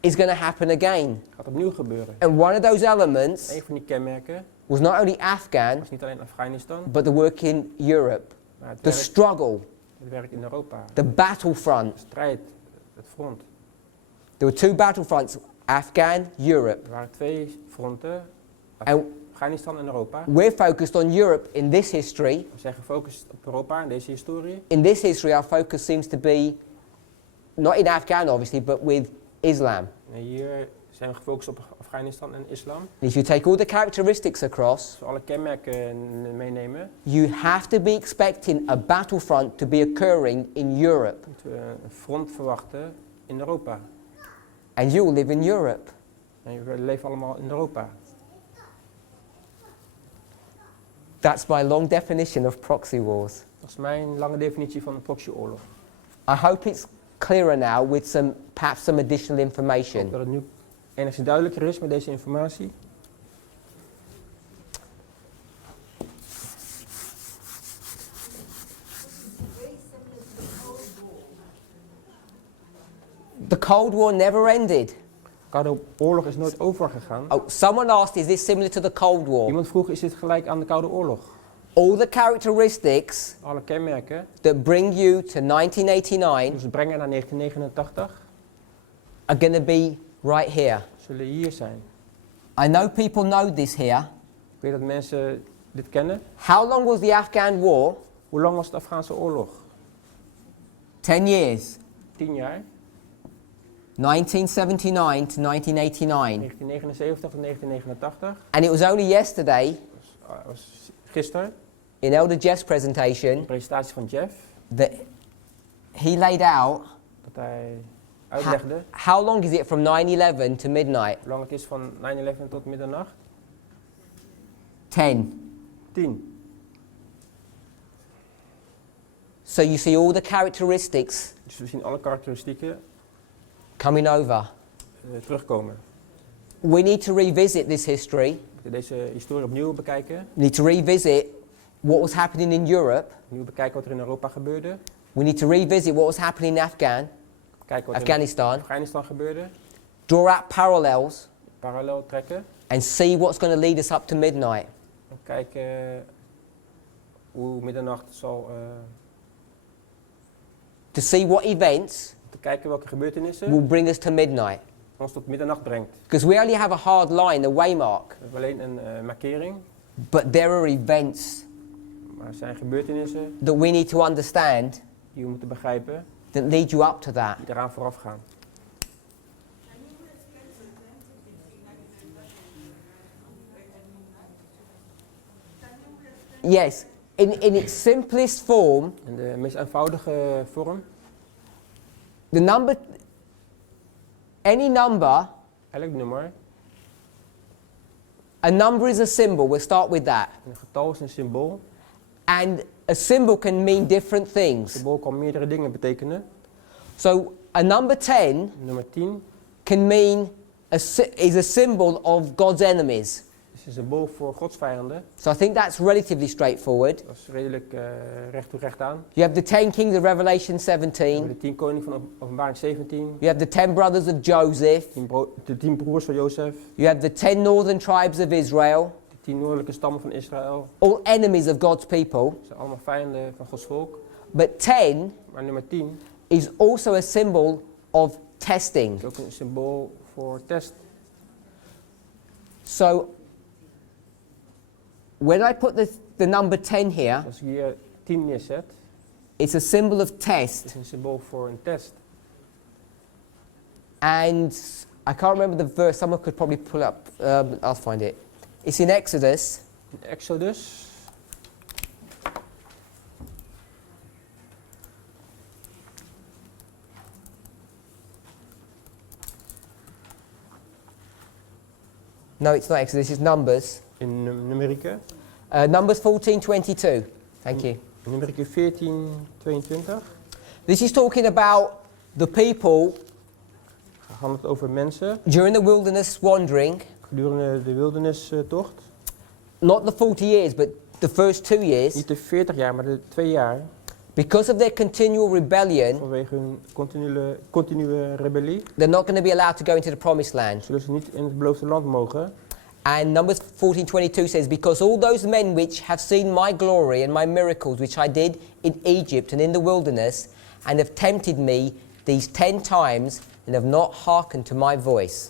is going to happen again. gaat opnieuw gebeuren. And one of those elements Een van die kenmerken was not only Afghan, was niet alleen Afghanistan, but the work in Europe, maar the struggle, het werk in Europa. the battlefront. De strijd, het front. There were 2 battlefronts, Afghan, Europe. Er waren 2 fronten, And Afghanistan en Europa. we're focused on Europe in this history. We zijn gefocust op Europa in deze historie. In this history, our focus seems to be not in Afghan, obviously, but with Islam. En hier zijn we gefocust op Afghanistan en islam. And if you take all the characteristics across, Als we alle kenmerken meenemen, you have to be expecting a battlefront to be occurring in Europe. moeten we een front verwachten in Europa. And you will live in Europe. En we leven allemaal in Europa. That's my long definition of proxy wars. Dat is mijn lange definitie van een proxyoorlog. I hope it's clearer now with perhaps some additional Ik information. hoop dat het nu enigszins duidelijker is met deze informatie. The Cold War never ended. De Koude Oorlog is nooit overgegaan. Oh, someone asked, is this similar to the Cold War? Iemand vroeg, is dit gelijk aan de Koude Oorlog? All the characteristics Alle kenmerken that bring you to 1989 die ze brengen naar 1989 are going to be right here. zullen hier zijn. I know people know this here. Ik weet dat mensen dit kennen. How long was the Afghan war? Hoe lang was de Afghaanse oorlog? 10 years. 10 jaar. 1979 to 1989. 1979 tot 1989. And it was only yesterday, Was gisteren, in Elder Jeff's presentation, de presentatie van Jeff, that he laid out dat hij uitlegde how long is it from 9/11 to midnight? hoe lang het is van 9/11 tot middernacht. 10. 10. So you see all the characteristics Dus we zien alle karakteristieken coming over. Terugkomen. We need to revisit this history. Deze historie opnieuw bekijken. We need to revisit what was happening in Europe. Opnieuw bekijken wat er in Europa gebeurde. We need to revisit what was happening in Kijken wat Afghanistan. in Afghanistan gebeurde. Draw out parallels Parallel trekken. and see what's going to lead us up to midnight. En kijken hoe middernacht zal... To see what events te kijken welke gebeurtenissen will bring us to midnight. ons tot middernacht brengt. Because we only have a hard line, a waymark. We hebben alleen een markering. But there are events Maar er zijn gebeurtenissen that we need to understand die we moeten begrijpen. that lead you up to that. Die eraan vooraf gaan. Yes, in its simplest form, In de meest eenvoudige vorm. the number, any number, Elk nummer. a number is a symbol, we'll start with that. Een getal is een symbool. And a symbol can mean different Een things. symbool kan meerdere dingen betekenen. So a number 10 Nummer 10 can mean, is a symbol of God's enemies. is een symbool voor Gods vijanden. So I think that's relatively straightforward. Dat is redelijk recht toe recht aan. You have the 10 kings of Revelation We hebben 17. de 10 koningen van Openbaring 17. You have the 10 brothers of Joseph. De 10 broers van Jozef. You have the 10 northern tribes of Israel. De 10 noordelijke stammen van Israël. All enemies of God's people. Ze zijn allemaal vijanden van Gods volk. But 10 Maar nummer 10 is also a symbol of testing. is ook een symbool voor test. So when I put the number 10 here, Als ik hier 10 neerzet, it's a symbol of is test. een symbool voor een test. And I can't remember the verse, someone could probably pull up, I'll find it. It's in Exodus. In Exodus. No, it's not Exodus, it's Numbers. In Numerieke. Numbers 14:22. Thank you. Numerieke 14:22. This is talking about the people Gaat het over mensen during the wilderness wandering, gedurende de wildernistocht. not the 40 years, but the first 2 years, Niet de 40 jaar, maar de 2 jaar. because of their continual rebellion, Vanwege hun continue rebellie. they're not going to be allowed to go into the promised land. Zullen ze niet in het beloofde land mogen. And Numbers 14:22 says, because all those men which have seen my glory and my miracles which I did in Egypt and in the wilderness, and have tempted me these 10 times, and have not hearkened to my voice.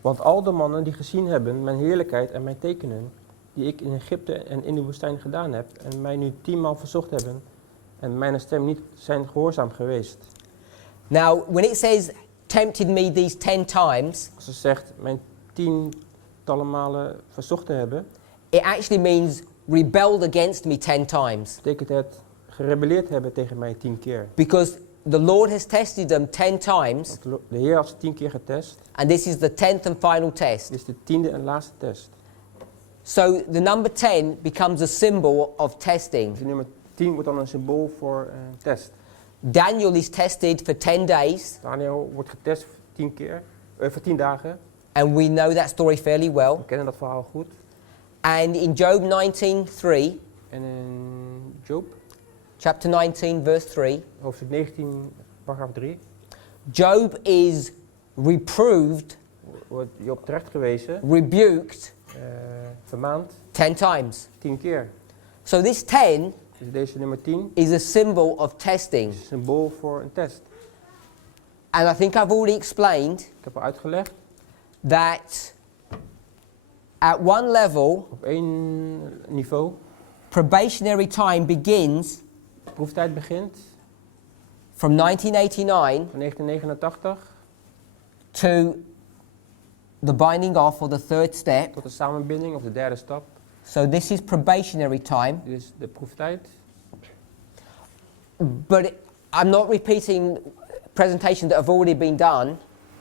Want al de mannen die gezien hebben mijn heerlijkheid en mijn tekenen, die ik in Egypte en in de woestijn gedaan heb, en mij nu 10-maal verzocht hebben, en mijn stem niet zijn gehoorzaam geweest. Now, when it says, tempted me these 10 times, Als ze zegt, mijn 10-tallen malen verzocht te hebben, it actually means rebelled against me 10 times. betekent het gerebelleerd hebben tegen mij 10 keer. Because the Lord has tested them 10 times, Want de Heer had ze 10 keer getest. and this is the 10th and final test. Dit is de 10e en laatste test. So the number 10 becomes a symbol of testing. Dus nummer 10 wordt dan een symbool voor een test. Daniel is tested for 10 days, Daniel wordt getest voor 10 keer, voor 10 dagen. and we know that story fairly well. We kennen dat verhaal goed. And in Job 19:3, En in Job, chapter 19, verse 3, hoofdstuk 19, paragraaf 3, Job is reproved, wordt Job terecht gewezen, rebuked vermaand, 10 times. 10 keer. So this 10 Dus deze nummer 10 is a symbol of testing. is een symbool voor een test. And I think I've already explained Ik heb al uitgelegd, that at one level, op één niveau, probationary time begins de proeftijd begint from 1989 van 1989 to the binding off, or the third step. tot de samenbinding of de derde stap. So this is probationary time. Dit is de proeftijd. But I'm not repeating presentations that have already been done,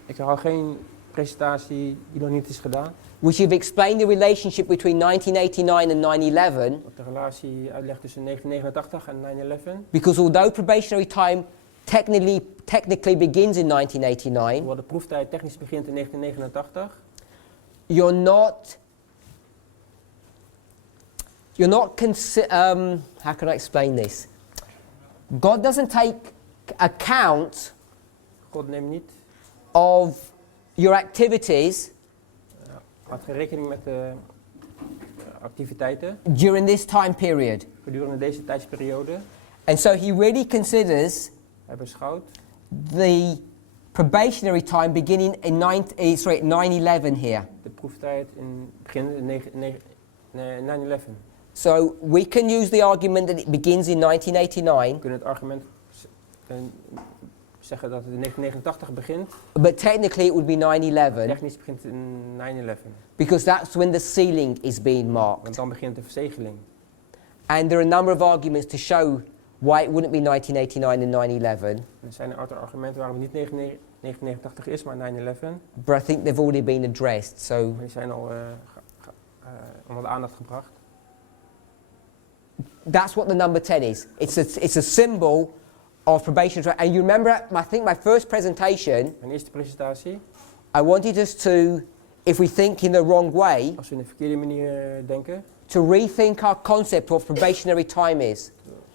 Ik herhaal geen presentatie die nog niet is gedaan. which have explained the relationship between 1989 and 9/11. Wat de relatie uitlegt tussen 1989 en 9/11. Because although probationary time technically begins in 1989, Hoewel de proeftijd technisch begint in 1989, you're not how can I explain this? God doesn't take account God neemt niet, of your activities houdt geen rekening met de activiteiten during this time period. gedurende deze tijdsperiode. And so he really considers Hij beschouwt the probationary time beginning in 9/11 here. de proeftijd in begin 9/11. So we can use the argument that it begins in 1989, We kunnen het argument zeggen dat het in 1989 begint. but technically it would be 9/11 Technisch begint het in 9/11. because that's when the sealing is being Want marked. dan begint de verzegeling. And there are a number of arguments to show why it wouldn't be 1989 and 9/11, Er zijn een aantal argumenten waarom het niet 1989 is, maar 9/11. but I think they've already been addressed. So Maar die zijn al onder de aandacht gebracht. that's what the number 10 is. It's a symbol of probation. And you remember, I think my first presentation, Mijn eerste presentatie, I wanted us to, if we think in the wrong way, als we in de verkeerde manier denken, to rethink our concept of probationary time is.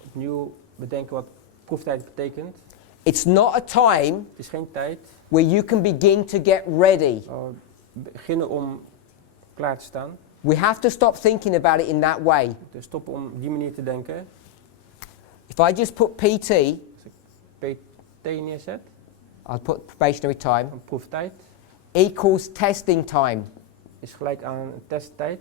opnieuw bedenken wat proeftijd betekent. It's not a time Het is geen tijd where you can begin to get ready. waar we beginnen om klaar te staan. We have to stop thinking about it in that way. Dus stoppen om op die manier te denken. If I just put PT, PT neerzet, I'll put probationary time, een proeftijd, equals testing time. is gelijk aan een testtijd.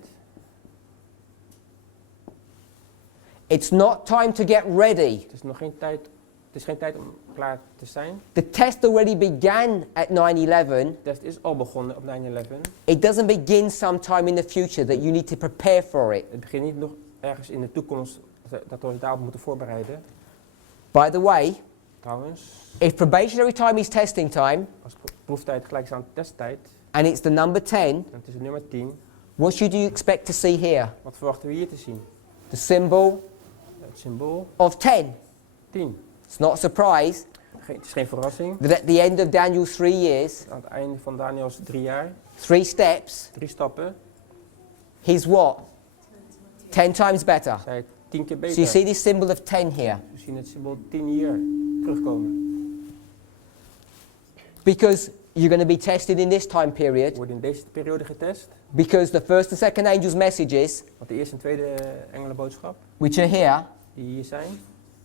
It's not time to get ready. Het is nog geen tijd, het is geen tijd om klaar te zijn. The test already began at 9/11. De test is al begonnen op 9/11. It doesn't begin sometime in the future that you need to prepare for it. Het begint niet nog ergens in de toekomst dat we ons daarop moeten voorbereiden. By the way, Trouwens, if probationary time is testing time, als proeftijd gelijk is aan testtijd, and it's the number 10, en het is het nummer 10, what should you expect to see here? wat verwachten we hier te zien? The symbol Het symbool of 10. 10. It's not a surprise Het is geen verrassing. that at the end of Daniel's 3 years, Aan het einde van Daniels 3 jaar, 3 steps, 3 stappen, he's what? 10 times better. zei het 10 keer So you beter. see this symbol of 10 here. We zien het symbool 10 hier terugkomen. Because you're going to be tested in this time We period. worden in deze periode getest. Because the first and second angel's messages, Want de eerste en tweede engelenboodschap, which are here, die hier zijn,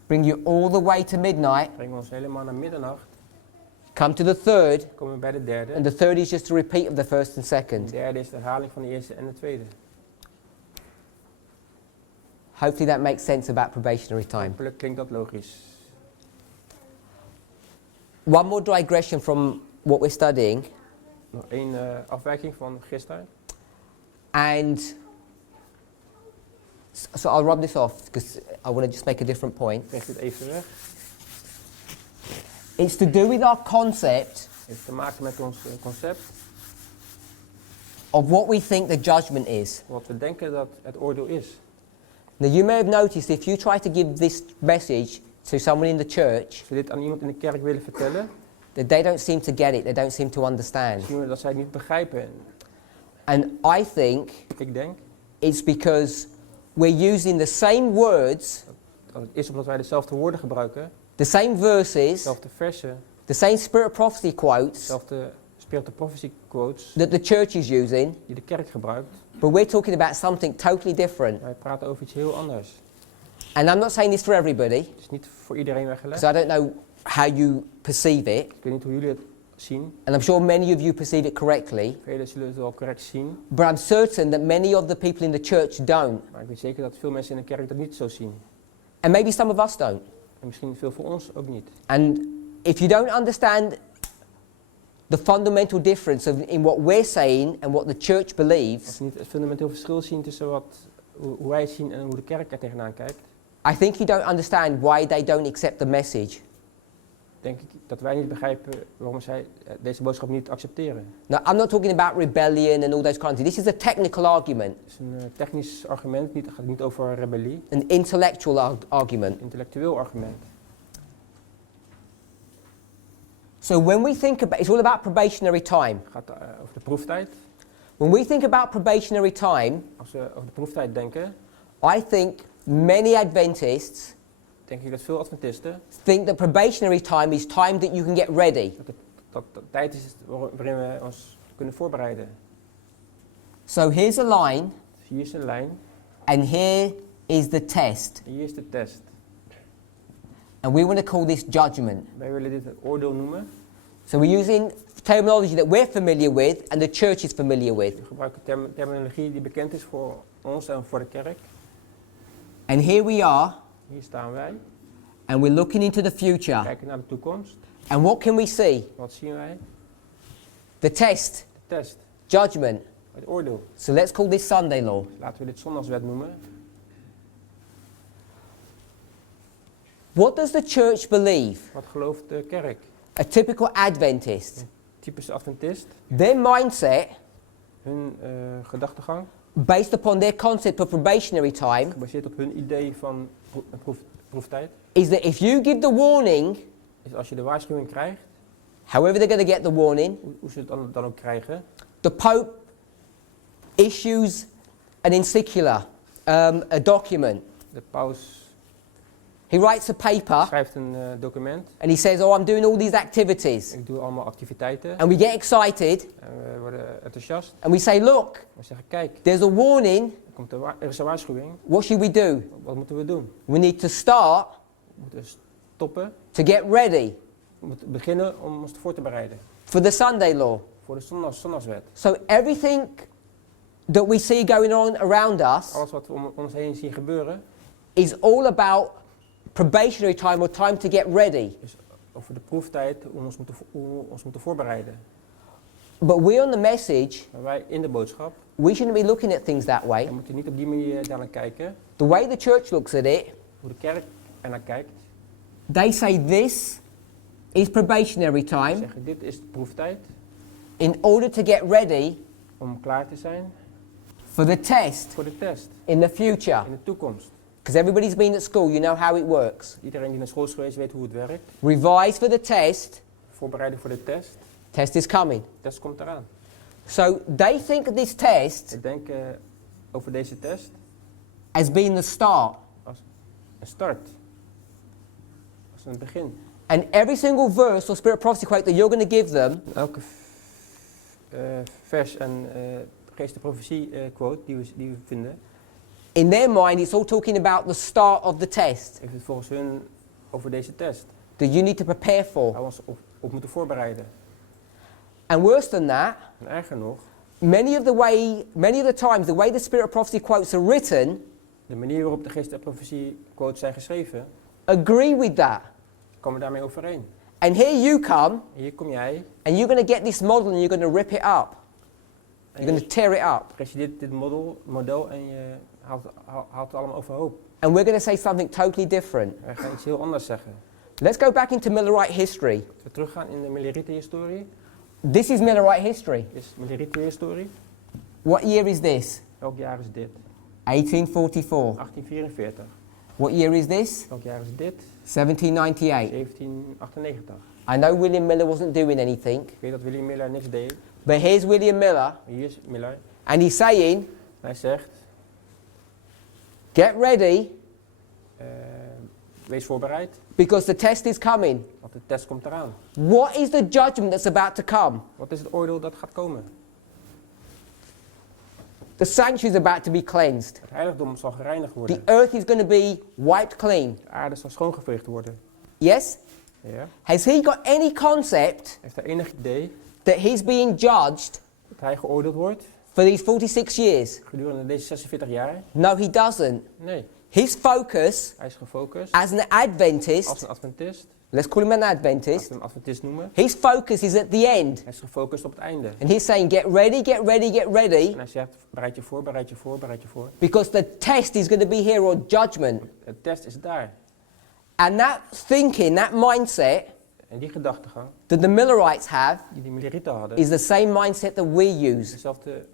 bring you all the way to midnight, brengen ons helemaal naar middernacht. come to the third, Komen we bij de derde. and the third is just a repeat of the first and De second. derde is de herhaling van de eerste en de tweede. Hopefully that makes sense about probationary time. Hopelijk klinkt dat logisch. One more digression from what we're studying, Nog één afwijking van gisteren. and so I'll rub this off because I want to just make a different point. Ik trek dit even weg. It's to do with our concept Het heeft te maken met ons concept. of what we think the judgment is. Wat we denken dat het oordeel is. Now you may have noticed if you try to give this message to someone in the church, Als we dit aan iemand in de kerk willen vertellen, that they don't seem to get it, they don't seem to understand. zien we dat zij het niet begrijpen. And I think Ik denk it's because we're using the same words, dat het is omdat wij dezelfde woorden gebruiken, the same verses, dezelfde versen, the same spirit of prophecy quotes dezelfde spirit of prophecy quotes that the church is using, die de kerk gebruikt. but we're talking about something totally different. Wij praten over iets heel anders. And I'm not saying this for everybody, Het is niet voor iedereen weggelegd. because I don't know how you perceive it, Ik weet niet hoe jullie het zien. and I'm sure many of you perceive it correctly, Velen zullen het wel correct zien. but I'm certain that many of the people in the church don't, Maar ik weet zeker dat veel mensen in de kerk dat niet zo zien. and maybe some of us don't. En misschien veel voor ons ook niet. And if you don't understand the fundamental difference in what we're saying and what the church Als believes, we niet het fundamenteel verschil zien tussen hoe wij het zien en hoe de kerk er tegenaan kijkt, I think you don't understand why they don't accept the message. denk ik dat wij niet begrijpen waarom zij deze boodschap niet accepteren. Now, I'm not talking about rebellion and all those kinds of things. This is a technical argument, Het is een technisch argument, het gaat niet over rebellie, an intellectual argument. intellectueel argument. So when we think about, it's all about probationary time. Het gaat over de proeftijd. When we think about probationary time, Als we over de proeftijd denken, I think many Adventists denk ik dat veel Adventisten think that probationary time is time that you can get ready. dat tijd is waarin we ons kunnen voorbereiden. So here's a line, Dus hier is een lijn and here is the test. en hier is de test. And we want to call this judgment. Wij willen dit een oordeel noemen. So we're using terminology that we're familiar with and the church is familiar with. We gebruiken terminologie die bekend is voor ons en voor de kerk. And here we are, Hier staan wij, and we're looking into the future. kijken naar de toekomst. And what can we see? Wat zien wij? The test, De test, judgment. het oordeel. So let's call this Sunday law. Laten we dit zondagswet noemen. What does the church believe? Wat gelooft de kerk? A typical Adventist. Typische Adventist, Their mindset, hun gedachtegang, based upon their concept of probationary time, gebaseerd op hun idee van proeftijd, is that if you give the warning, is als je de waarschuwing krijgt, however they're going to get the warning, hoe ze het dan ook krijgen, the Pope issues an encyclical, a document. de paus He writes a paper schrijft een document, and he says, oh, I'm doing all these activities. ik doe allemaal activiteiten And we get excited en we worden enthousiast. and we say, look, We zeggen, kijk, there's a warning. er is een waarschuwing, What should we do? wat moeten we doen? We need to start We moeten stoppen, to get ready we moeten beginnen om ons voor te bereiden for the Sunday law. voor de zondagswet. So everything that we see going on around us Alles wat we om ons heen zien gebeuren, is all about probationary time or time to get ready. is over de proeftijd, hoe we ons moeten voorbereiden. But we on the message, Maar wij in de boodschap, we shouldn't be looking at things that we way. moeten niet op die manier daarnaar kijken. The way the church looks at it, Hoe de kerk ernaar kijkt, they say this is probationary time zeggen dit is de proeftijd in order to get ready om klaar te zijn for the test voor de test in the future. in de toekomst. Because everybody's been at school, you know how it works. Iedereen die naar school is geweest weet hoe het werkt. Revise for the test, Voorbereiden voor de test. test is coming. De test komt eraan. So they think of this test Ze denken over deze test as being the start. als een start. Als een begin. And every single verse or spirit prophecy quote that you're going to give them Elke vers en geest profetie quote die we vinden, in their mind, it's all talking about the start of the test heeft het volgens hun over deze test. that you need to prepare for. Waar we ons op moeten voorbereiden. And worse than that, En erger nog, many of the times, the way the spirit of prophecy quotes are written, de manier waarop de geest profetie quotes zijn geschreven, agree with that. komen we daarmee overeen. And here you come, En hier kom jij and you're going to get this model and you're going to rip it up. en You're going to tear it up. krijg je dit model en je haalt het allemaal overhoop. And we're going to say something totally different. Wij gaan iets heel anders zeggen. Let's go back into Millerite history. Als we teruggaan in de Millerite-historie, This is Millerite history. is Millerite-historie. What year is this? Welk jaar is dit? 1844. 1844. What year is this? Welk jaar is dit? 1798. 1798. I know William Miller wasn't doing anything, Ik weet dat William Miller niks deed. but here's William Miller, Maar hier is Miller. and he's saying, Hij zegt, get ready, wees voorbereid, because the test is coming. want de test komt eraan. What is the judgment that's about to come? Wat is het oordeel dat gaat komen? The sanctuary is about to be cleansed. Het heiligdom zal gereinigd The worden. earth is going to be wiped clean. De aarde zal schoongeveegd worden. Yes? Ja. Has he got any concept Heeft hij enig idee that he's being judged dat hij geoordeeld wordt for these 46 years? gedurende deze 46 jaar? No, he doesn't. Nee. His focus Hij is gefocust as an Adventist, als een Adventist. let's call him an Laten Adventist, we hem Adventist noemen. his focus is at the end. Hij is gefocust op het einde. And he's saying, get ready, get ready, get ready, En hij zegt, bereid je voor, bereid je voor, bereid je voor. because the test is going to be here, or judgment. Het test is daar. And that thinking, that mindset En die gedachtegang that the Millerites have die de Milleriten hadden, is the same mindset that we use. dezelfde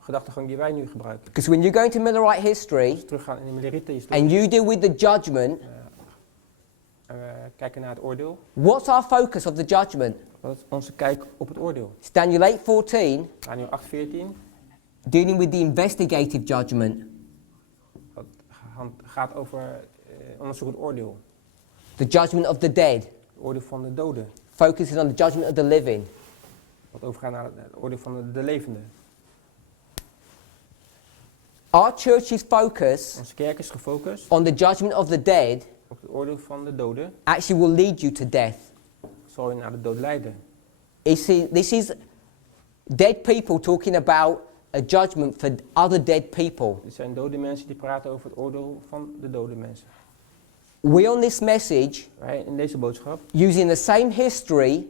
gedachtegang die wij nu gebruiken. Because when you go into Millerite Als history we teruggaan in de Milleriten-historie and you deal with the judgment, En we kijken naar het oordeel. What's our focus of the judgment? Wat is onze kijk op het oordeel? It's Daniel 8:14, Daniel 8:14. dealing with the investigative judgment. Dat gaat over onderzoek het oordeel. The judgment of the dead, Het oordeel van de doden. focusing on the judgment of the living. Wat overgaat naar het oordeel van de levenden. Our church's focus Onze kerk is gefocust on the judgment of the dead op het oordeel van de doden. actually will lead you to death. Zal je naar de dood leiden. You see, this is dead people talking about a judgment for other dead people. Dit zijn dode mensen die praten over het oordeel van de dode mensen. We on this message, Wij in deze boodschap using the same history,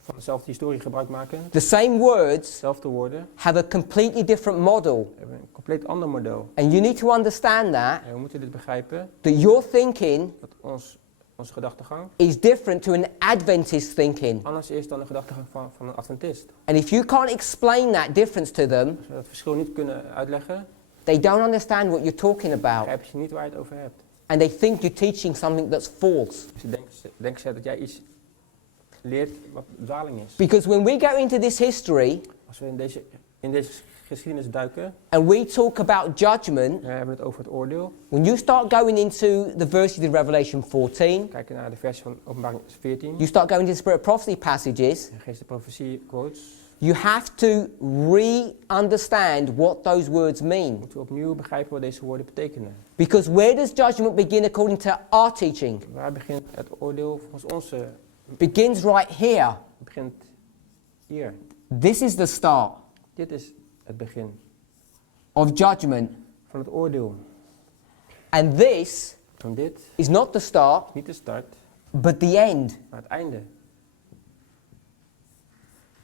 van dezelfde historie gebruik maken, the same words, dezelfde woorden, have a completely different model. hebben een compleet ander model. And you need to understand that, En we moeten dit begrijpen, that your thinking dat onze gedachtegang is different to an Adventist thinking. anders is dan de gedachtegang van een Adventist. And if you can't explain that difference to them, Als we dat verschil niet kunnen uitleggen, they don't understand what you're talking about. begrijpen ze niet waar je het over hebt. And they think you're teaching something that's false. Denken ze dat jij iets leert wat dwaling is. Because when we go into this history Als we in deze geschiedenis duiken, and we talk about judgment, we hebben het over het oordeel. when you start going into the verses in Revelation 14, Kijken naar de versie van Openbaring 14. you start going into the spirit of prophecy passages, En geest de profetie quotes. you have to re-understand what those words mean. Moeten we opnieuw begrijpen wat deze woorden betekenen. Because where does judgment begin according to our teaching? Waar begint het oordeel volgens onze? Begins right here. Het begint hier. This is the start Dit is het begin of judgment. van het oordeel. And this En dit is not the start, is niet de start, but the end. maar het einde.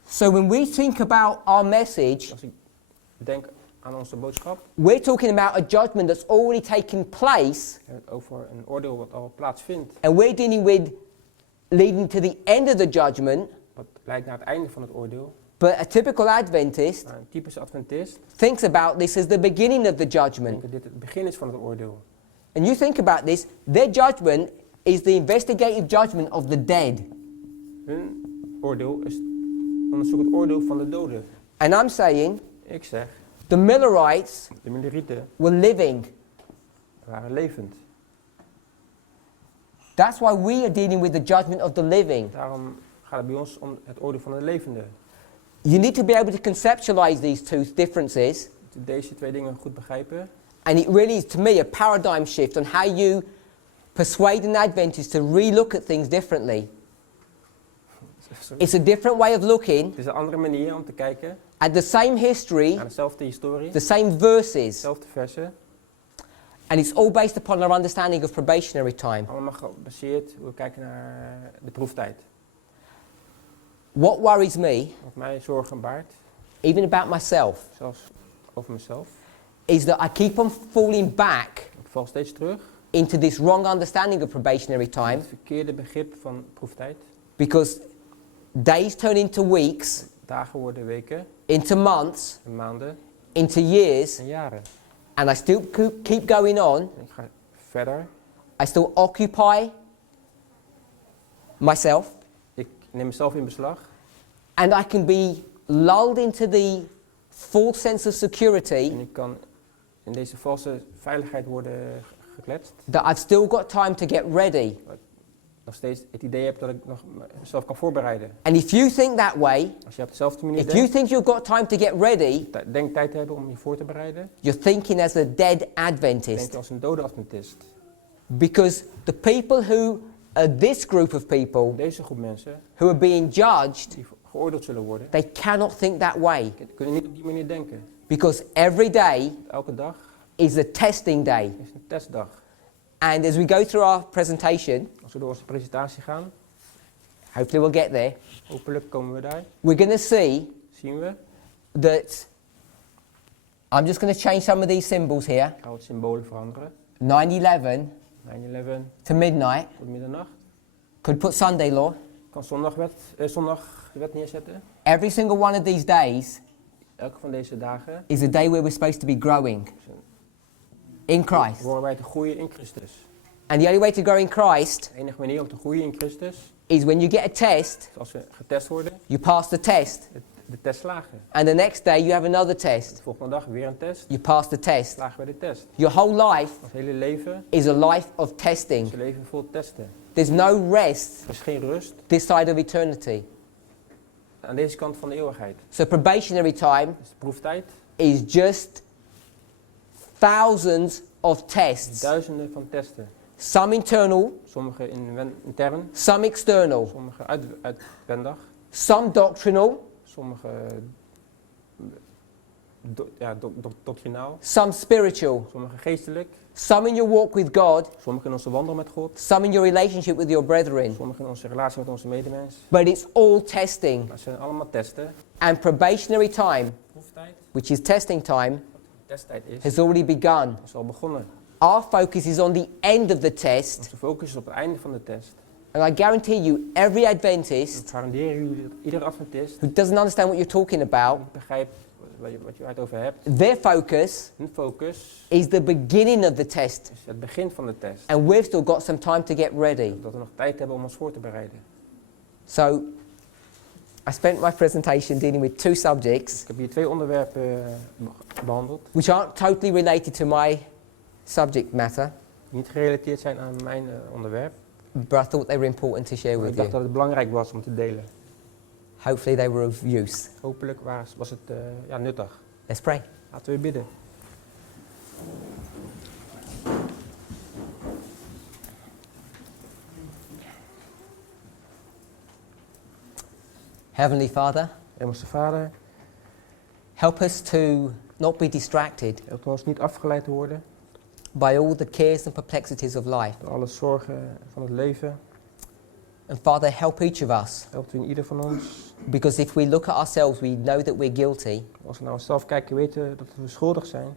So when we think about our message, Als ik denk aan onze boodschap, we're talking about a judgment that's already taken place, hebben we het over een oordeel wat al plaatsvindt. and we're dealing with leading to the end of the judgment. Wat leidt naar het einde van het oordeel. But a typical Adventist Maar een typische Adventist thinks about this as the beginning of the judgment. denkt dat dit het begin is van het oordeel. And you think about this, their judgment is the investigative judgment of the dead. Hun oordeel is onderzoek het oordeel van de doden. And I'm saying Ik zeg, the Millerites de Millerieten were living. waren levend. That's why we are dealing with the judgment of the living. Daarom gaat het bij ons om het oordeel van de levenden. You need to be able to conceptualize these two differences. Deze twee dingen goed begrijpen. And it really is to me a paradigm shift on how you persuade an Adventist to re-look at things differently. Sorry. It's a different way of looking Het is een andere manier om te kijken at the same history, naar dezelfde historie, the same verses, dezelfde versen. and it's all based upon our understanding of probationary time. Allemaal gebaseerd hoe we kijken naar de proeftijd. What worries me, Wat mij zorgen baart, even about myself, zelfs over mezelf. is that I keep on falling back Ik val steeds terug into this wrong understanding of probationary in time het verkeerde begrip van proeftijd. because days turn into weeks, Dagen worden weken, into months, en maanden into years, en jaren. and I still keep going on. En ik ga verder. I still occupy myself, Ik neem mezelf in beslag. and I can be lulled into the false sense of security En ik kan in deze valse veiligheid worden gekletst. that I've still got time to get ready. Nog steeds het idee heb dat ik nog mezelf kan voorbereiden. And if you think that way, Als je op dezelfde manier if you denkt, think you've got time to get ready, denk tijd te hebben om je voor te bereiden, you're thinking as a dead denk Adventist. je als een dode Adventist. Because the people who are this group of people Deze groep mensen, who are being judged, die geoordeeld zullen worden, they cannot think that way. kunnen niet op die manier denken. Because every day Elke dag is a testing day. is een testdag. And as we go through our presentation, Als we door onze presentatie gaan, hopefully we'll get there, hopelijk komen we daar, we're going to see zien we, that I'm just going to change some of these symbols here. gaan we het symbolen veranderen. 9/11 9/11 to midnight. tot middernacht. Could put Sunday law. Ik kan zondag de wet neerzetten. Every single one of these days Elke van deze dagen is a day where we're supposed to be growing in Christ. horen wij te groeien in Christus. And the only way to grow in Christ De enige manier om te groeien in Christus is when you get a test, is als we getest worden, you pass the test. de test slagen. And the next day you have another test. De volgende dag weer een test, You pass the test. slagen we de test. Your whole life Ons hele leven is a life of testing. is een leven vol testen. There's no rest Er is geen rust this side of eternity. aan deze kant van de eeuwigheid. So probationary time Dus de proeftijd, is just thousands of tests. duizenden van testen. Some internal, Sommige intern, some external, sommige uitwendig, some doctrinal, sommige doctrinaal, some spiritual, sommige geestelijk, some in your walk with God, sommige in onze wandel met God, some in your relationship with your brethren. sommige in onze relatie met onze medemens. But it's all testing. Maar het zijn allemaal testen. And probationary time, Proeftijd, which is testing time, testtijd is, has already begun. is al begonnen. Our focus is on the end of the test. Onze focus is op het einde van de test. And I guarantee you, every Adventist Ik garandeer u dat ieder Adventist who doesn't understand what you're talking about, niet begrijpt wat je het over hebt. their focus Hun focus is the beginning of the test. is het begin van de test. And we've still got some time to get ready. Dat we nog tijd hebben om ons voor te bereiden. So, I spent my presentation dealing with two subjects, Ik heb hier 2 onderwerpen behandeld, which aren't totally related to my subject matter, die niet gerelateerd zijn aan mijn onderwerp. but I thought they were important to share Maar with ik dacht you. dat het belangrijk was om te delen. Hopefully they were of use. Hopelijk was het nuttig. Let's pray. Laten we bidden. Heavenly Father, Hemelse Vader, help us to not be distracted help ons niet afgeleid te worden by all the cares and perplexities of life. door alle zorgen van het leven. And Father, help each of us, Helpt u in ieder van ons. because if we look at ourselves, we know that we're guilty. Als we naar onszelf kijken, weten dat we schuldig zijn.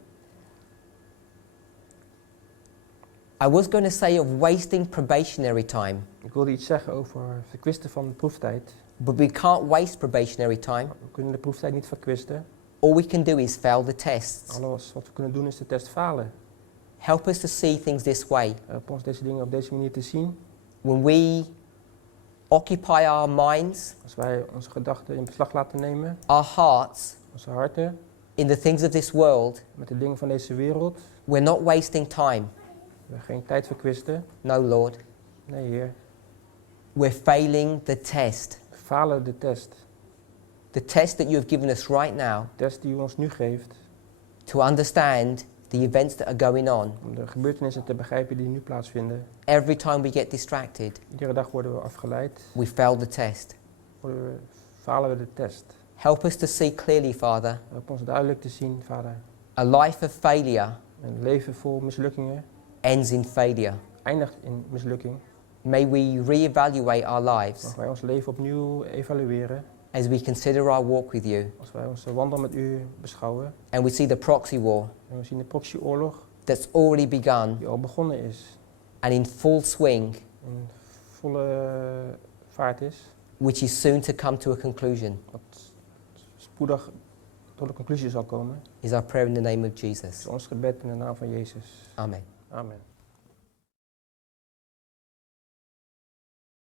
I was going to say of wasting probationary time, Ik wilde iets zeggen over verkwisten van de proeftijd. but we can't waste probationary time. We kunnen de proeftijd niet verkwisten. All we can do is fail the tests. Alles wat we kunnen doen is de test falen. Help us to see things this way. Help ons deze dingen op deze manier te zien. When we occupy our minds, Als wij onze gedachten in beslag laten nemen, our hearts, onze harten, in the things of this world, met de dingen van deze wereld, we're not wasting time. we geen tijd verkwisten. No, Lord. Nee, Heer. We're failing the test. We falen de test. The test that you have given us right now De test die u ons nu geeft, to understand the events that are going on. om de gebeurtenissen te begrijpen die nu plaatsvinden. Every time we get distracted, Iedere dag worden we afgeleid, we fail the test. falen we de test. Help us to see clearly, Father. Help ons duidelijk te zien, Vader. A life of failure Een leven vol mislukkingen ends in failure. eindigt in mislukking. May we reevaluate our lives Mogen wij ons leven opnieuw evalueren as we consider our walk with you. als wij onze wandel met u beschouwen. And we see the proxy war En we zien de proxyoorlog that's already begun die al begonnen is, and in full swing, in volle vaart is, which is soon to come to a conclusion, wat spoedig tot een conclusie zal komen. is our prayer in the name of Dat is Jesus. ons gebed in de naam van Jezus. Amen. Amen.